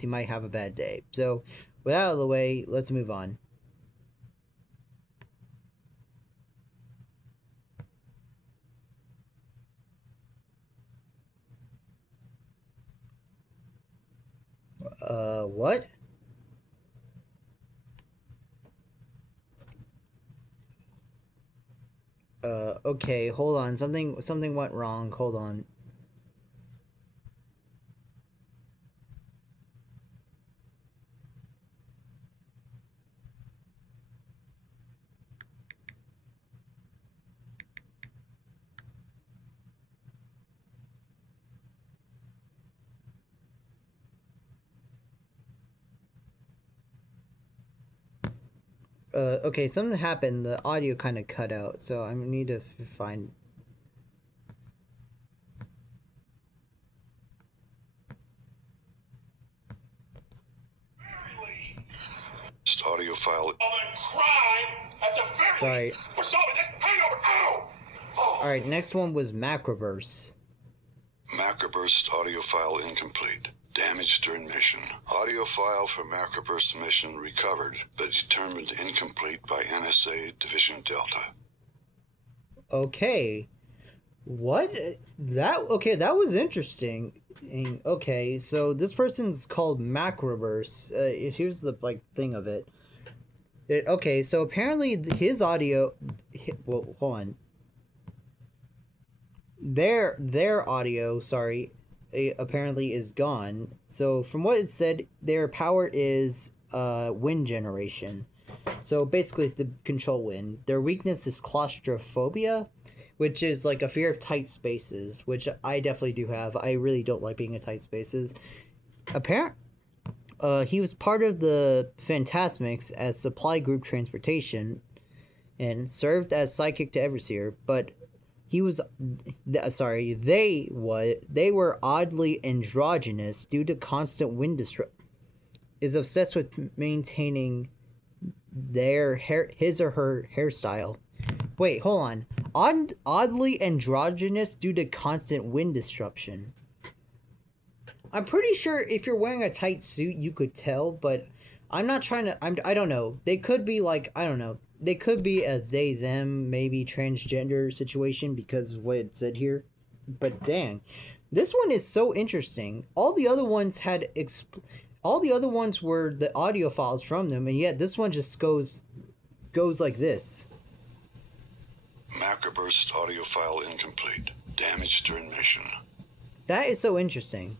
he might have a bad day. So with that out of the way, let's move on. What? Okay, hold on. Something went wrong. Hold on. Okay, something happened. The audio kind of cut out, so I need to find... Audio file. Sorry. We're solving this hangover. Ow! Oh. Alright, next one was Macroburst. Macroburst audio file incomplete. Damage during mission. Audio file for Macroburst mission recovered, but determined incomplete by NSA Division Delta. Okay. What? That was interesting. Okay, so this person's called Macroburst. Here's the, thing of it. Okay, so apparently his audio... Well, hold on. Their audio, sorry... apparently is gone. So from what it said, their power is wind generation. So basically to control wind. Their weakness is claustrophobia, which is like a fear of tight spaces, which I definitely do have. I really don't like being in tight spaces. He was part of the Phantasmics as supply group transportation and served as psychic to Everseer, but they were oddly androgynous due to constant wind disruption. Is obsessed with maintaining their hair, his or her hairstyle. Wait, hold on. Oddly androgynous due to constant wind disruption. I'm pretty sure if you're wearing a tight suit, you could tell, but I'm not trying to. I don't know. They could be like, I don't know. They could be a they them maybe transgender situation because of what it said here. But dang, this one is so interesting. All the other ones had all the other ones were the audio files from them, and yet this one just goes like this. Macroburst audio file incomplete. Damaged during mission. That is so interesting.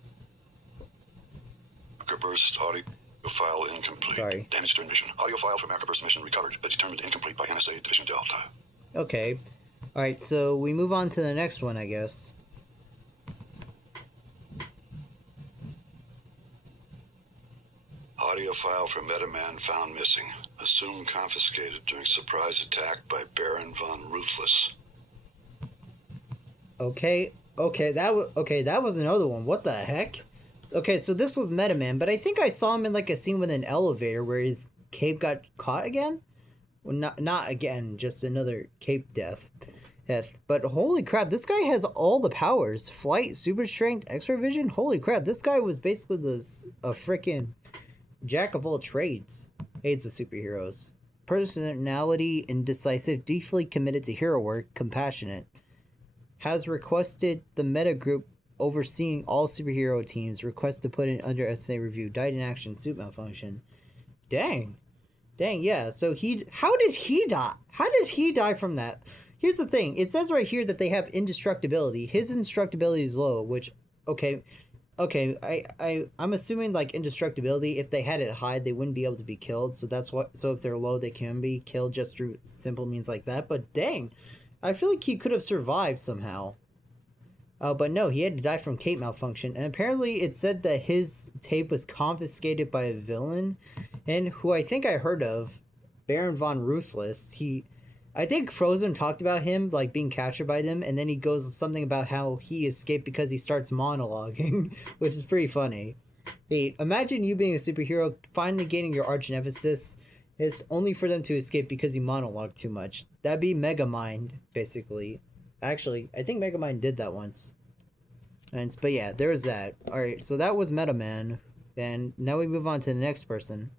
Macroburst audio file incomplete. Sorry. Damaged during mission. Audio file from Macroburst mission recovered, but determined incomplete by NSA Division Delta. Okay. Alright, so we move on to the next one, I guess. Audio file from Metaman found missing. Assumed confiscated during surprise attack by Baron von Ruthless. Okay, that was another one. What the heck? Okay, so this was Metaman, but I think I saw him in like a scene with an elevator where his cape got caught again. Well, not again, just another cape death. But holy crap, this guy has all the powers: flight, super strength, X-ray vision. Holy crap, this guy was basically a freaking jack of all trades. Aids of superheroes. Personality indecisive, deeply committed to hero work, compassionate. Has requested the meta group overseeing all superhero teams. Request to put it under SA review. Died in action. Suit malfunction. Dang, yeah. So how did he die? How did he die from that? Here's the thing. It says right here that they have indestructibility. His indestructibility is low, which, okay, I'm assuming like indestructibility, if they had it high, they wouldn't be able to be killed. So that's what. So if they're low, they can be killed just through simple means like that. But dang, I feel like he could have survived somehow. But no, he had to die from cape malfunction. And apparently, it said that his tape was confiscated by a villain, and who I think I heard of, Baron von Ruthless. I think Frozen talked about him like being captured by them, and then he goes something about how he escaped because he starts monologuing, which is pretty funny. Hey, imagine you being a superhero, finally gaining your arch nemesis, is only for them to escape because you monologue too much. That'd be Megamind, basically. Actually, I think Megamind did that once. But yeah, there was that. Alright, so that was Metaman. And now we move on to the next person.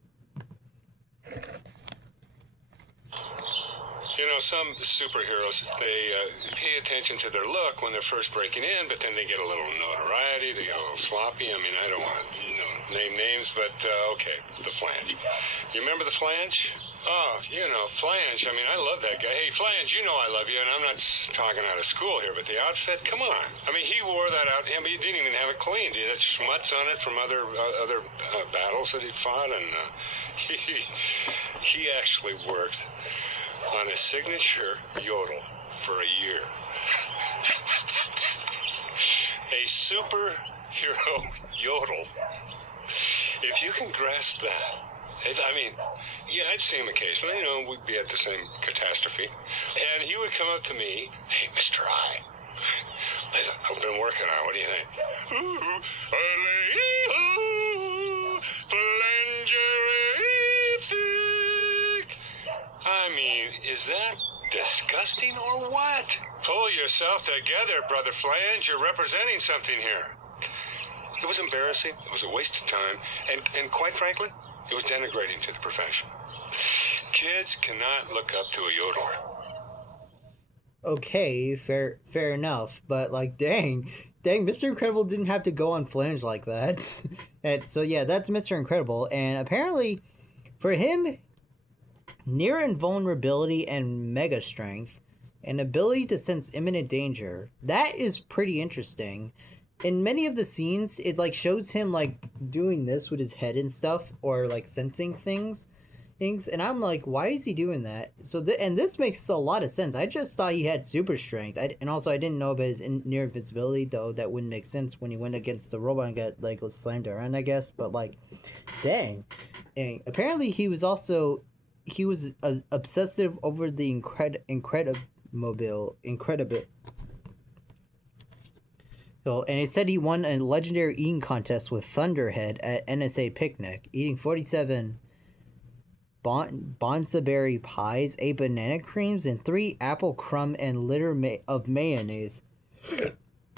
You know, some superheroes, they pay attention to their look when they're first breaking in, but then they get a little notoriety, they get a little sloppy. I mean, I don't want to name names, but okay, the Flange. You remember the Flange? Oh, Flange. I mean, I love that guy. Hey, Flange, you know I love you, and I'm not talking out of school here, but the outfit, come on. I mean, he wore that out, but he didn't even have it cleaned. He had schmutz on it from other battles that he fought, and he actually worked on his signature yodel for a year. A superhero yodel. If you can grasp that, I'd see him occasionally, we'd be at the same catastrophe. And he would come up to me, hey, Mr. I, I've been working on it, what do you think? I mean, is that disgusting or what? Pull yourself together, Brother Flange. You're representing something here. It was embarrassing. It was a waste of time. And quite frankly, it was denigrating to the profession. Kids cannot look up to a yodeler. Okay, fair enough. But like, dang, Mr. Incredible didn't have to go on Flange like that. And so yeah, that's Mr. Incredible. And apparently, for him, near invulnerability and mega strength, and ability to sense imminent danger. That is pretty interesting. In many of the scenes, it like shows him like doing this with his head and stuff, or like sensing things, and I'm like, why is he doing that? So and this makes a lot of sense. I just thought he had super strength, and also I didn't know about his near invincibility, though that wouldn't make sense when he went against the robot and got like slammed around, I guess. But like, dang, apparently he was obsessive over the Incredible. And it said he won a legendary eating contest with Thunderhead at NSA Picnic, eating 47 bonsaberry pies, 8 banana creams, and 3 apple crumb and litter of mayonnaise.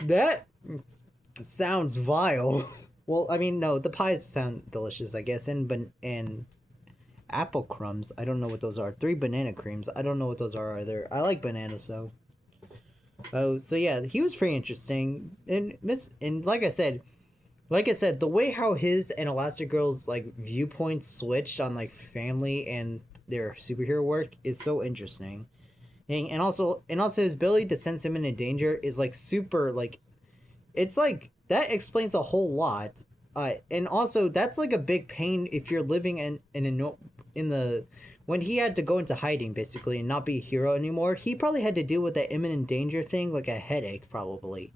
That sounds vile. Well, I mean, no, the pies sound delicious, I guess, and apple crumbs, I don't know what those are. 3 banana creams, I don't know what those are either. I like bananas, so. Oh, so yeah, he was pretty interesting, and like I said, the way how his and Elastigirl's like viewpoints switched on like family and their superhero work is so interesting, and also his ability to sense imminent danger is like super like, it's like that explains a whole lot, and also that's like a big pain if you're living in the when he had to go into hiding basically and not be a hero anymore. He probably had to deal with that imminent danger thing like a headache probably.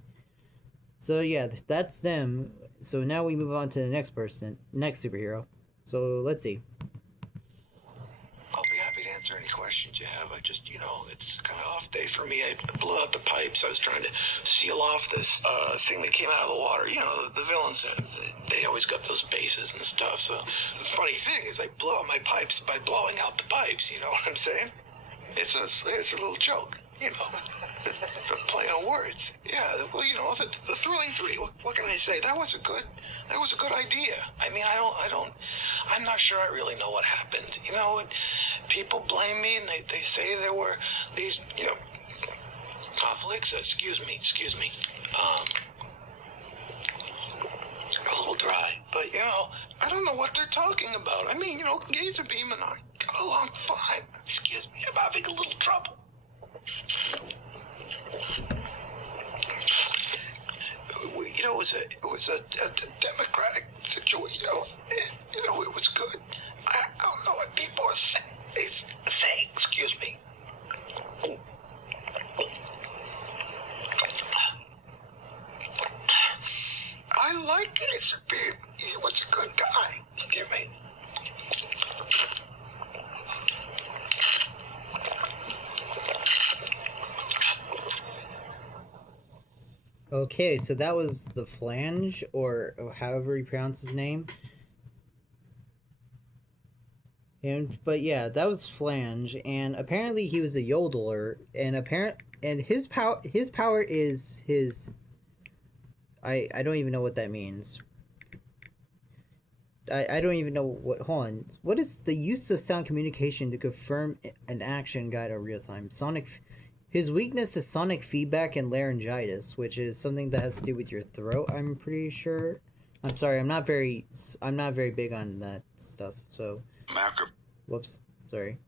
So yeah, that's them. So now we move on to the next superhero. So let's see. I'll be happy to answer any questions you have. I just, it's kind of off day for me. I blew out the pipes. I was trying to seal off this thing that came out of the water. The villains, they always got those bases and stuff. So the funny thing is I blew out my pipes by blowing out the pipes. You know what I'm saying? It's a little joke. The play on words. Yeah, well, the Thrilling Three. What can I say? That was a good idea. I mean, I'm not sure I really know what happened. People blame me and they say there were these, conflicts. Excuse me. A little dry, but I don't know what they're talking about. I mean, Gazer Beam and I got along fine. Excuse me, I'm having a little trouble. It was a democratic situation. It was good. I don't know what people are saying. Excuse me. I like Gazer Beam. He was a good guy. Forgive me. Okay, so that was the Flange, or however you pronounce his name. But yeah, that was Flange, and apparently he was a yodeler, and his power is his. I don't even know what that means. I don't even know what. Hold on. What is the use of sound communication to confirm an action guide in real time? His weakness is sonic feedback and laryngitis, which is something that has to do with your throat, I'm pretty sure. I'm sorry, I'm not very big on that stuff, so... Whoops, sorry.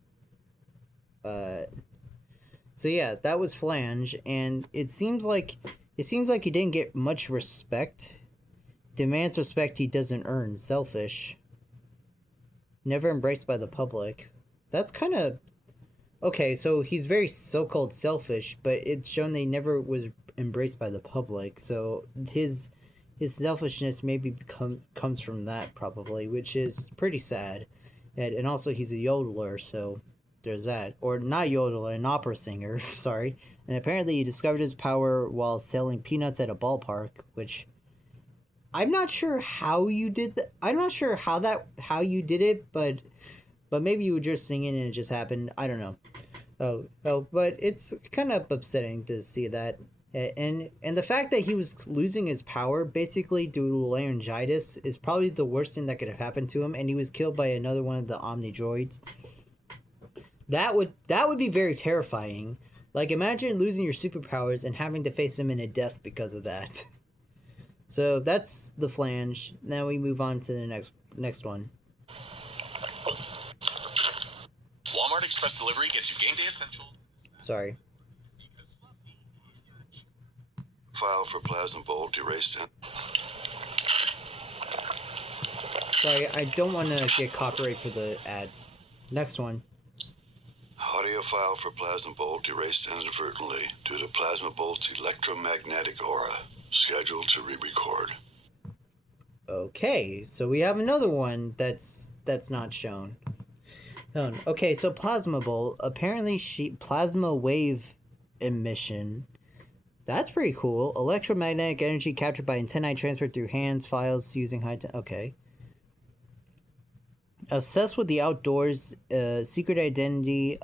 So yeah, that was Flange, and it seems like he didn't get much respect. Demands respect he doesn't earn. Selfish. Never embraced by the public. That's kind of... Okay, so he's very so-called selfish, but it's shown that he never was embraced by the public, so his selfishness maybe comes from that, probably, which is pretty sad. And also, he's a yodeler, so there's that. Or not yodeler, an opera singer, sorry. And apparently he discovered his power while selling peanuts at a ballpark, which... I'm not sure how you did that. I'm not sure how you did it, but maybe you were just singing and it just happened. I don't know. Oh, but it's kind of upsetting to see that. And the fact that he was losing his power basically due to laryngitis is probably the worst thing that could have happened to him, and he was killed by another one of the Omni droids. That would be very terrifying. Like, imagine losing your superpowers and having to face them in a death because of that. So that's the Flange. Now we move on to the next one. Walmart Express Delivery gets you game day essentials. Sorry. File for Plasma Bolt erased in. Sorry, I don't want to get copyright for the ads. Next one. Audio file for Plasma Bolt erased inadvertently due to Plasma Bolt's electromagnetic aura. Scheduled to re-record. Okay, so we have another one that's not shown. Okay, so Plasma Bolt, apparently plasma wave emission. That's pretty cool. Electromagnetic energy captured by antennae transferred through hands, files using okay. Obsessed with the outdoors, secret identity,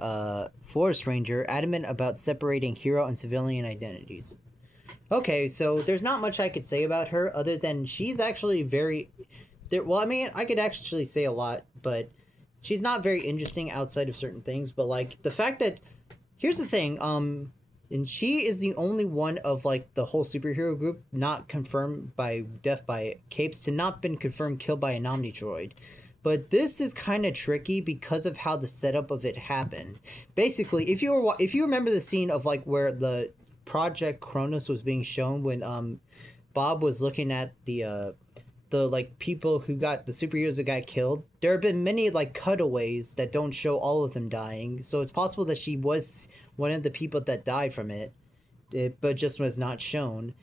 forest ranger, adamant about separating hero and civilian identities. Okay, so there's not much I could say about her other than she's actually very... Well, I mean, I could actually say a lot, but she's not very interesting outside of certain things. But, like, the fact that... Here's the thing, and she is the only one of, like, the whole superhero group not confirmed by death by Capes to not been confirmed killed by an Omnidroid. But this is kind of tricky because of how the setup of it happened. Basically, if you remember the scene of, like, where the Project Kronos was being shown when Bob was looking at the like people who got the superheroes that got killed, there have been many like cutaways that don't show all of them dying, so it's possible that she was one of the people that died from it, but just was not shown.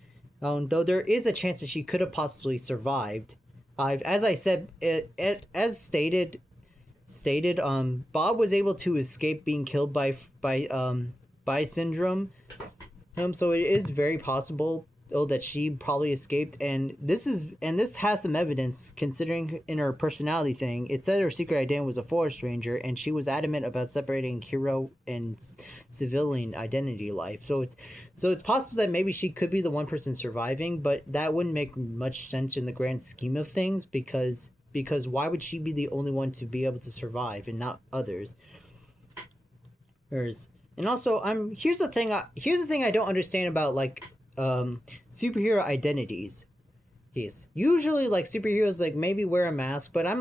Though there is a chance that she could have possibly survived. As I said, as stated, Bob was able to escape being killed by Syndrome. So it is very possible that she probably escaped, and this has some evidence considering in her personality thing. It said her secret identity was a forest ranger, and she was adamant about separating hero and civilian identity life. So it's possible that maybe she could be the one person surviving, but that wouldn't make much sense in the grand scheme of things because why would she be the only one to be able to survive and not others? And also, here's the thing I don't understand about like superhero identities. Yes, usually like superheroes like maybe wear a mask, but I'm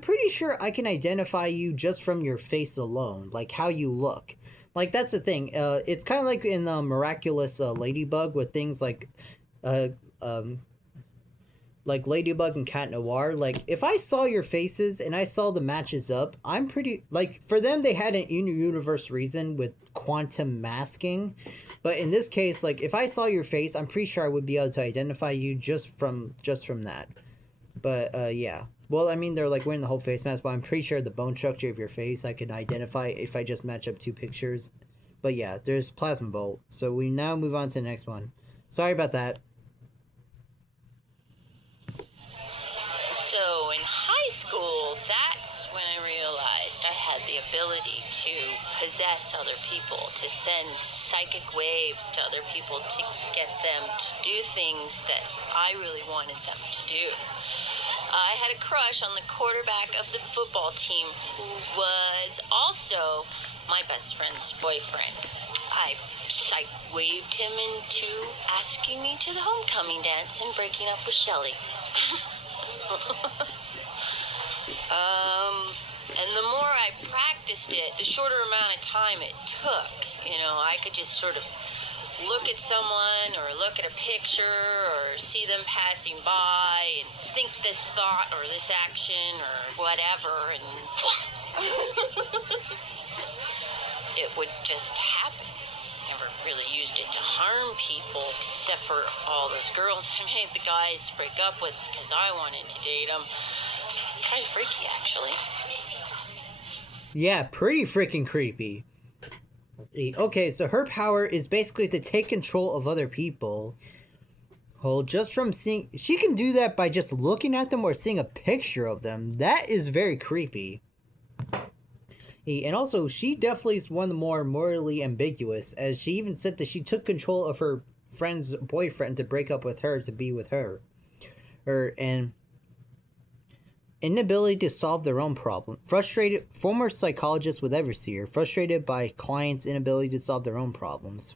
pretty sure I can identify you just from your face alone, like how you look. Like that's the thing. It's kind of like in the Miraculous Ladybug with things like Ladybug and Cat Noir. Like if I saw your faces and I saw the matches up, I'm pretty like for them they had an in-universe reason with quantum masking, but in this case, like if I saw your face, I'm pretty sure I would be able to identify you just from that. But yeah, well, I mean they're like wearing the whole face mask, but I'm pretty sure the bone structure of your face I can identify if I just match up two pictures. But yeah, there's Plasma Bolt. So we now move on to the next one. Sorry about that. So in high school, that's when I realized I had the ability to possess other people, to send psychic waves to other people to get them to do things that I really wanted them to do. I had a crush on the quarterback of the football team who was also my best friend's boyfriend. I psych waved him into asking me to the homecoming dance and breaking up with Shelley. And the more I practiced it, the shorter amount of time it took. You know, I could just sort of look at someone or look at a picture or see them passing by and think this thought or this action or whatever, and it would just happen. Never really used it to harm people except for all those girls I made the guys break up with because I wanted to date them. Kind of freaky, actually. Yeah, pretty freaking creepy. Okay, so her power is basically to take control of other people. Well, just from seeing... She can do that by just looking at them or seeing a picture of them. That is very creepy. And also, she definitely is one of the more morally ambiguous, as she even said that she took control of her friend's boyfriend to break up with her to be with her. And inability to solve their own problem. Frustrated, former psychologist with Everseer, frustrated by clients' inability to solve their own problems.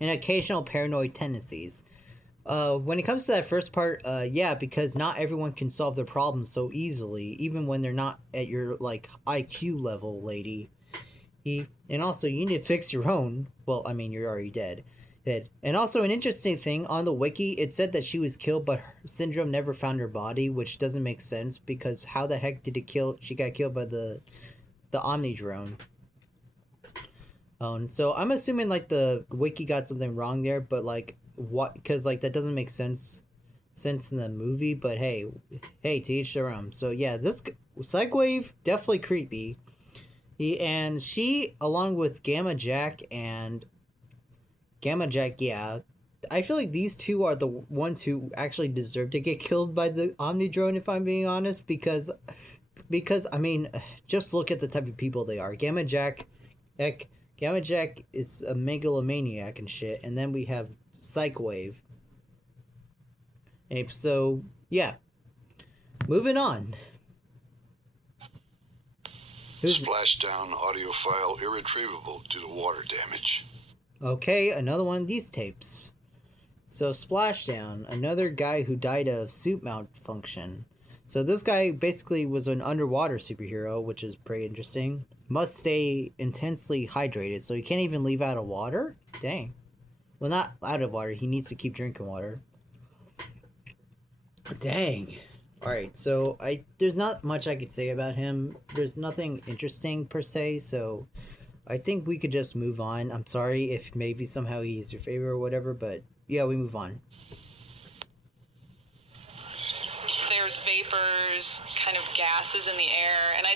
And occasional paranoid tendencies. When it comes to that first part, yeah, because not everyone can solve their problems so easily, even when they're not at your, like, IQ level, lady. And also, you need to fix your own. Well, I mean, you're already dead. And also, an interesting thing, on the wiki, it said that she was killed, but her Syndrome never found her body, which doesn't make sense, because how the heck did she got killed by the Omnidrone? So I'm assuming, like, the wiki got something wrong there, but, like, what, because, like, that doesn't make sense in the movie, but hey, to each their own. So yeah, this Psychwave, definitely creepy. And she, along with Gamma Jack, yeah, I feel like these two are the ones who actually deserve to get killed by the Omni drone, if I'm being honest, because I mean, just look at the type of people they are. Gamma Jack is a megalomaniac and shit, and then we have Psychwave. And so yeah, moving on. Splashdown audio file irretrievable due to water damage. Okay, another one of these tapes. So Splashdown, another guy who died of suit malfunction. So this guy basically was an underwater superhero, which is pretty interesting. Must stay intensely hydrated, so he can't even leave out of water? Dang. Well, not out of water, he needs to keep drinking water. Dang. Alright, so there's not much I could say about him. There's nothing interesting per se, so I think we could just move on. I'm sorry if maybe somehow he's your favorite or whatever, but yeah, we move on. There's vapors, kind of gases in the air, and I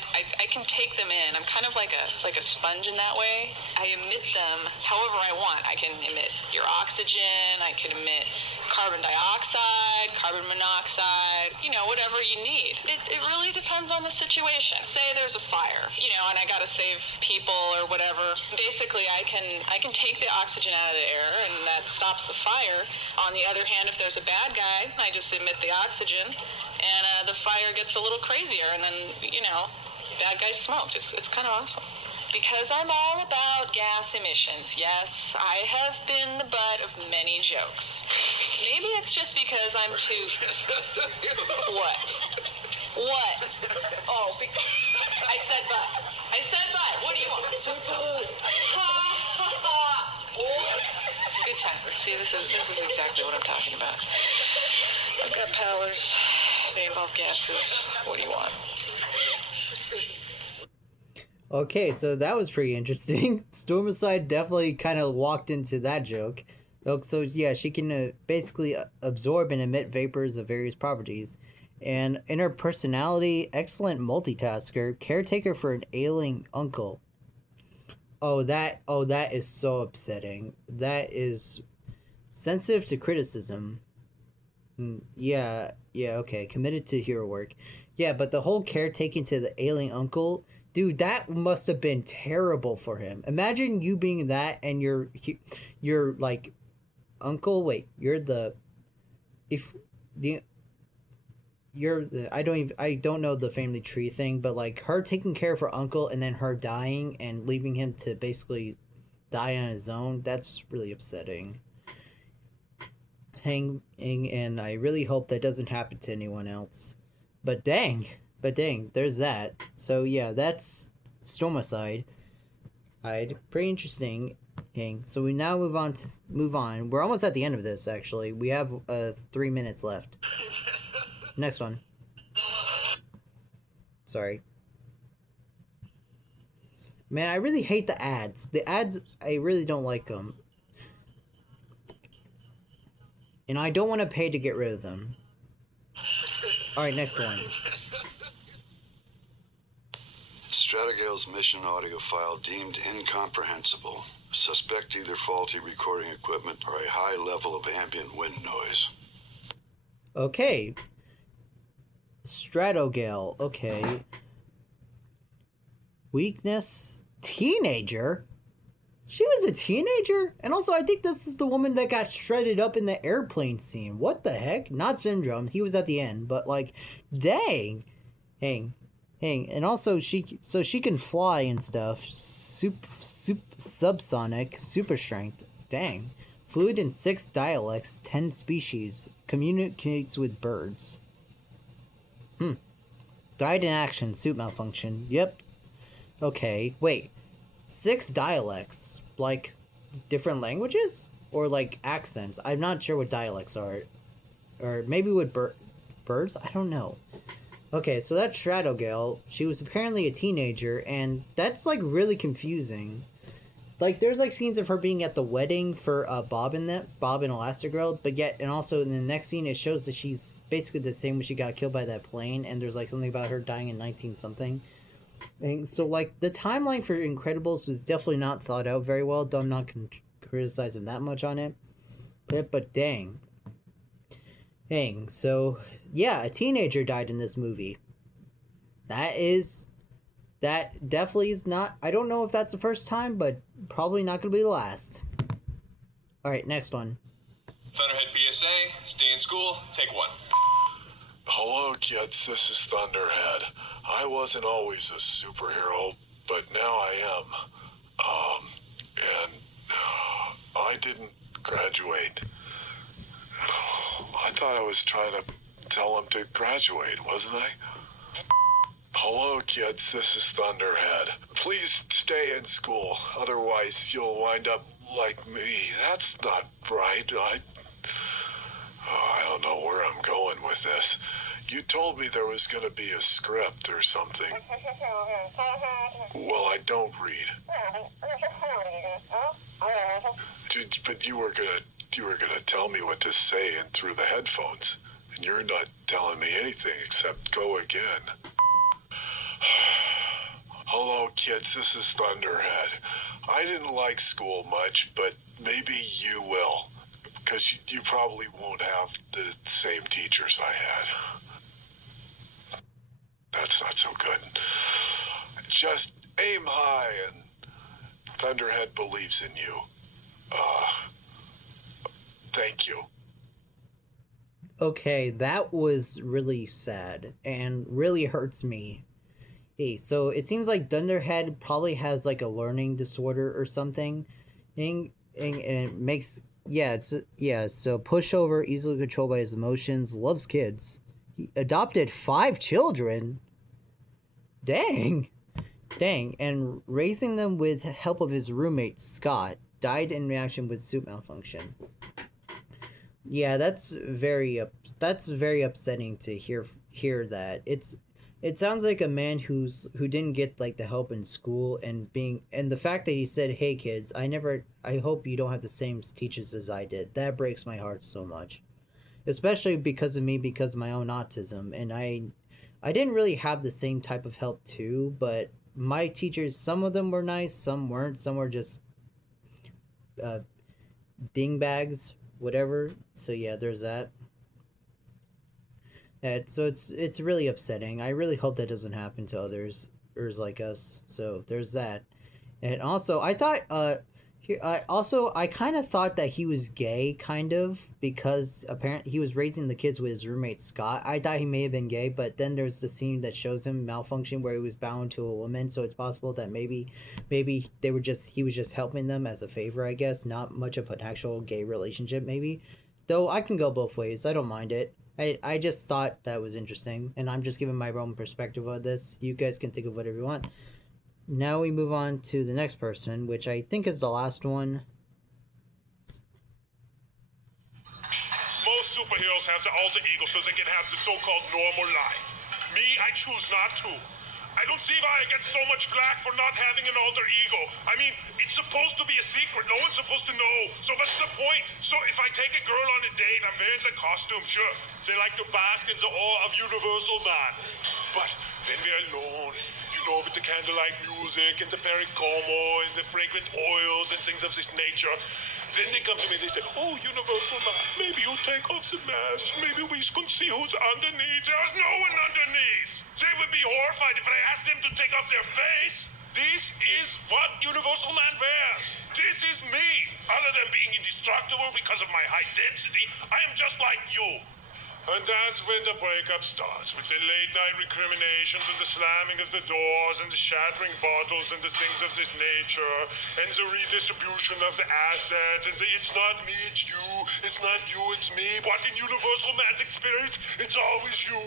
can take them in. I'm kind of like a sponge in that way. I emit them however I want. I can emit your oxygen, I can emit carbon dioxide, carbon monoxide, whatever you need. It really depends on the situation. Say there's a fire, and I gotta save people or whatever. Basically, I can take the oxygen out of the air, and that stops the fire. On the other hand, if there's a bad guy, I just emit the oxygen, and the fire gets a little crazier, and then, bad guys smoked. It's kind of awesome. Because I'm all about gas emissions. Yes, I have been the butt of many jokes. Maybe it's just because I'm too... What? What? Oh, I said butt. I said butt. What do you want? It's a good time. See, this is exactly what I'm talking about. I've got powers. They involve gases. What do you want? Okay, so that was pretty interesting. Stormicide definitely kind of walked into that joke. So yeah, she can basically absorb and emit vapors of various properties. And in her personality, excellent multitasker, caretaker for an ailing uncle. Oh, that is so upsetting. That is sensitive to criticism. Yeah, okay, committed to hero work. Yeah, but the whole caretaking to the ailing uncle... Dude, that must have been terrible for him. Imagine you being that and you're like, uncle, wait, I don't know the family tree thing, but like her taking care of her uncle and then her dying and leaving him to basically die on his own, that's really upsetting. And I really hope that doesn't happen to anyone else. But dang, there's that. So yeah, that's Stormicide. Pretty interesting. So we now move on. We're almost at the end of this, actually. We have 3 minutes left. Next one. Sorry. Man, I really hate the ads. The ads, I really don't like them. And I don't want to pay to get rid of them. Alright, next one. Stratogale's mission audio file deemed incomprehensible. Suspect either faulty recording equipment or a high level of ambient wind noise. Okay. Stratogale, okay. Weakness, teenager? She was a teenager? And also, I think this is the woman that got shredded up in the airplane scene. What the heck? Not Syndrome. He was at the end. But, like, dang. Hang. And also, she can fly and stuff. Subsonic. Super strength. Dang. Fluent in 6 dialects, 10 species. Communicates with birds. Died in action. Suit malfunction. Yep. Okay. Wait. 6 dialects, like different languages or like accents. I'm not sure what dialects are, or maybe with birds. I don't know. Okay, so that's Stratogale. She was apparently a teenager, and that's like really confusing. Like there's like scenes of her being at the wedding for Bob and Elastigirl, but yet and also in the next scene it shows that she's basically the same when she got killed by that plane, and there's like something about her dying in 19 something. And so, like, the timeline for Incredibles was definitely not thought out very well, though I'm not going to criticize him that much on it. But dang. Dang, so, yeah, a teenager died in this movie. That definitely is not, I don't know if that's the first time, but probably not going to be the last. Alright, next one. Thunderhead PSA, stay in school, take one. Hello, kids, this is Thunderhead. I wasn't always a superhero, but now I am. And I didn't graduate. I thought I was trying to tell him to graduate, wasn't I? Hello, kids, this is Thunderhead. Please stay in school, otherwise you'll wind up like me. That's not right. I don't know where I'm going with this. You told me there was going to be a script or something. Well, I don't read. But you were gonna tell me what to say in through the headphones, and you're not telling me anything except go again. Hello, kids, this is Thunderhead. I didn't like school much, but maybe you will, because you probably won't have the same teachers I had. That's not so good. Just aim high, and Thunderhead believes in you. Thank you. Okay, that was really sad and really hurts me. Hey, so it seems like Thunderhead probably has like a learning disorder or something. And it makes, so pushover, easily controlled by his emotions, loves kids. He adopted 5 children. Dang, and raising them with help of his roommate, Scott, died in reaction with suit malfunction. Yeah, that's very upsetting to hear that. It sounds like a man who didn't get like the help in school and the fact that he said, "Hey kids, I hope you don't have the same teachers as I did." That breaks my heart so much. Especially because of my own autism, and I didn't really have the same type of help too, but my teachers, some of them were nice, some weren't, some were just dingbags, whatever. So yeah, there's that. So it's really upsetting. I really hope that doesn't happen to others like us. So there's that. And also, I thought I kind of thought that he was gay, kind of, because apparently he was raising the kids with his roommate Scott. I thought he may have been gay, but then there's the scene that shows him malfunction where he was bound to a woman, so it's possible that maybe he was just helping them as a favor, I guess, not much of an actual gay relationship, maybe. Though I can go both ways, I don't mind it. I just thought that was interesting, and I'm just giving my own perspective on this. You guys can think of whatever you want. Now we move on to the next person, which I think is the last one. Most superheroes have the alter ego so they can have the so-called normal life. Me, I choose not to. I don't see why I get so much flack for not having an alter ego. I mean, it's supposed to be a secret. No one's supposed to know. So what's the point? So if I take a girl on a date, I'm wearing the costume, sure. They like to bask in the awe of Universal Man. But then we're alone, you know, with the candlelight music and the Pericomo and the fragrant oils and things of this nature. Then they come to me and they say, "Oh, Universal Man, maybe you take off the mask. Maybe we can see who's underneath." There's no one underneath. They would be horrified if I asked them to take off their face. This is what Universal Man wears. This is me. Other than being indestructible because of my high density, I am just like you. And that's when the breakup starts, with the late-night recriminations and the slamming of the doors and the shattering bottles and the things of this nature and the redistribution of the assets and the "it's not me, it's you, it's not you, it's me." But in Universal Man's experience, it's always you.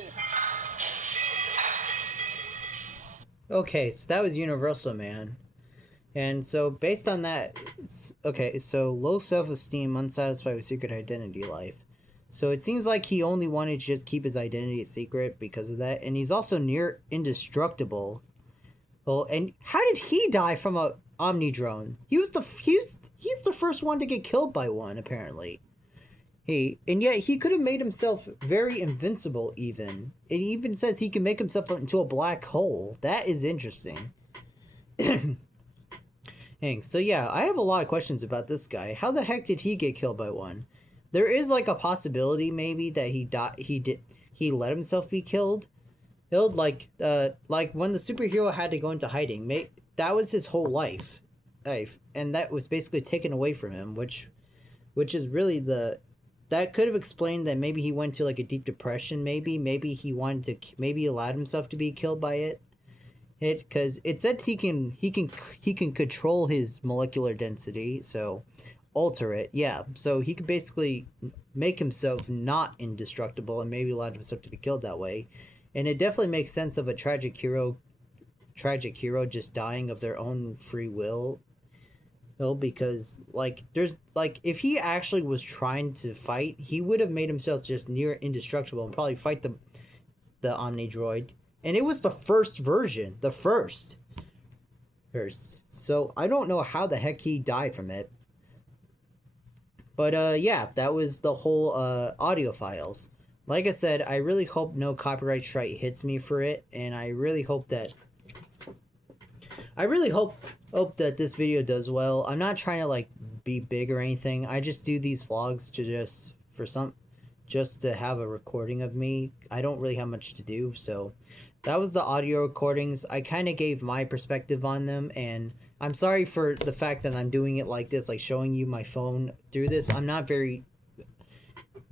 Okay, so that was Universal Man. And so based on that, okay, so low self-esteem, unsatisfied with secret identity life. So it seems like he only wanted to just keep his identity a secret because of that. And he's also near indestructible. Well, and how did he die from a Omnidrone? He's the first one to get killed by one, apparently. And yet he could have made himself very invincible even. It even says he can make himself into a black hole. That is interesting. Dang, so yeah, I have a lot of questions about this guy. How the heck did he get killed by one? there is like a possibility maybe that he let himself be killed. Like when the superhero had to go into hiding, that was his whole life, and that was basically taken away from him, which is really that could have explained that maybe he went to like a deep depression. Maybe he wanted to, maybe allowed himself to be killed by it, because it said he can control his molecular density, so alter it, yeah. So he could basically make himself not indestructible and maybe allowed himself to be killed that way. And it definitely makes sense of a tragic hero just dying of their own free will. Well, because like there's like if he actually was trying to fight, he would have made himself just near indestructible and probably fight the Omnidroid. And it was the first version, first. So I don't know how the heck he died from it. But yeah, that was the whole audio files. Like I said, I really hope no copyright strike hits me for it, and I really hope that this video does well. I'm not trying to like be big or anything. I just do these vlogs to just to have a recording of me. I don't really have much to do, so that was the audio recordings. I kind of gave my perspective on them, and I'm sorry for the fact that I'm doing it like this, like showing you my phone through this. I'm not very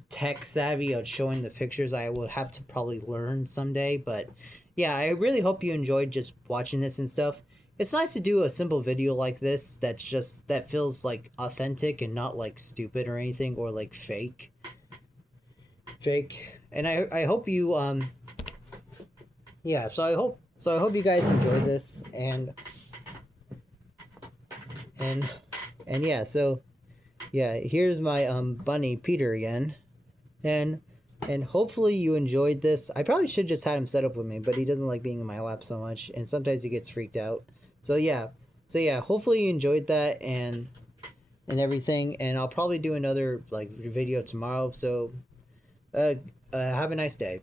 tech savvy at showing the pictures. I will have to probably learn someday, but yeah, I really hope you enjoyed just watching this and stuff. It's nice to do a simple video like this that feels like authentic and not like stupid or anything, or like fake. And I hope you yeah, so I hope you guys enjoyed this, and yeah, so yeah, here's my bunny Peter again, and hopefully you enjoyed this. I probably should just had him set up with me, but he doesn't like being in my lap so much, and sometimes he gets freaked out. So yeah, hopefully you enjoyed that and everything, and I'll probably do another like video tomorrow. So have a nice day.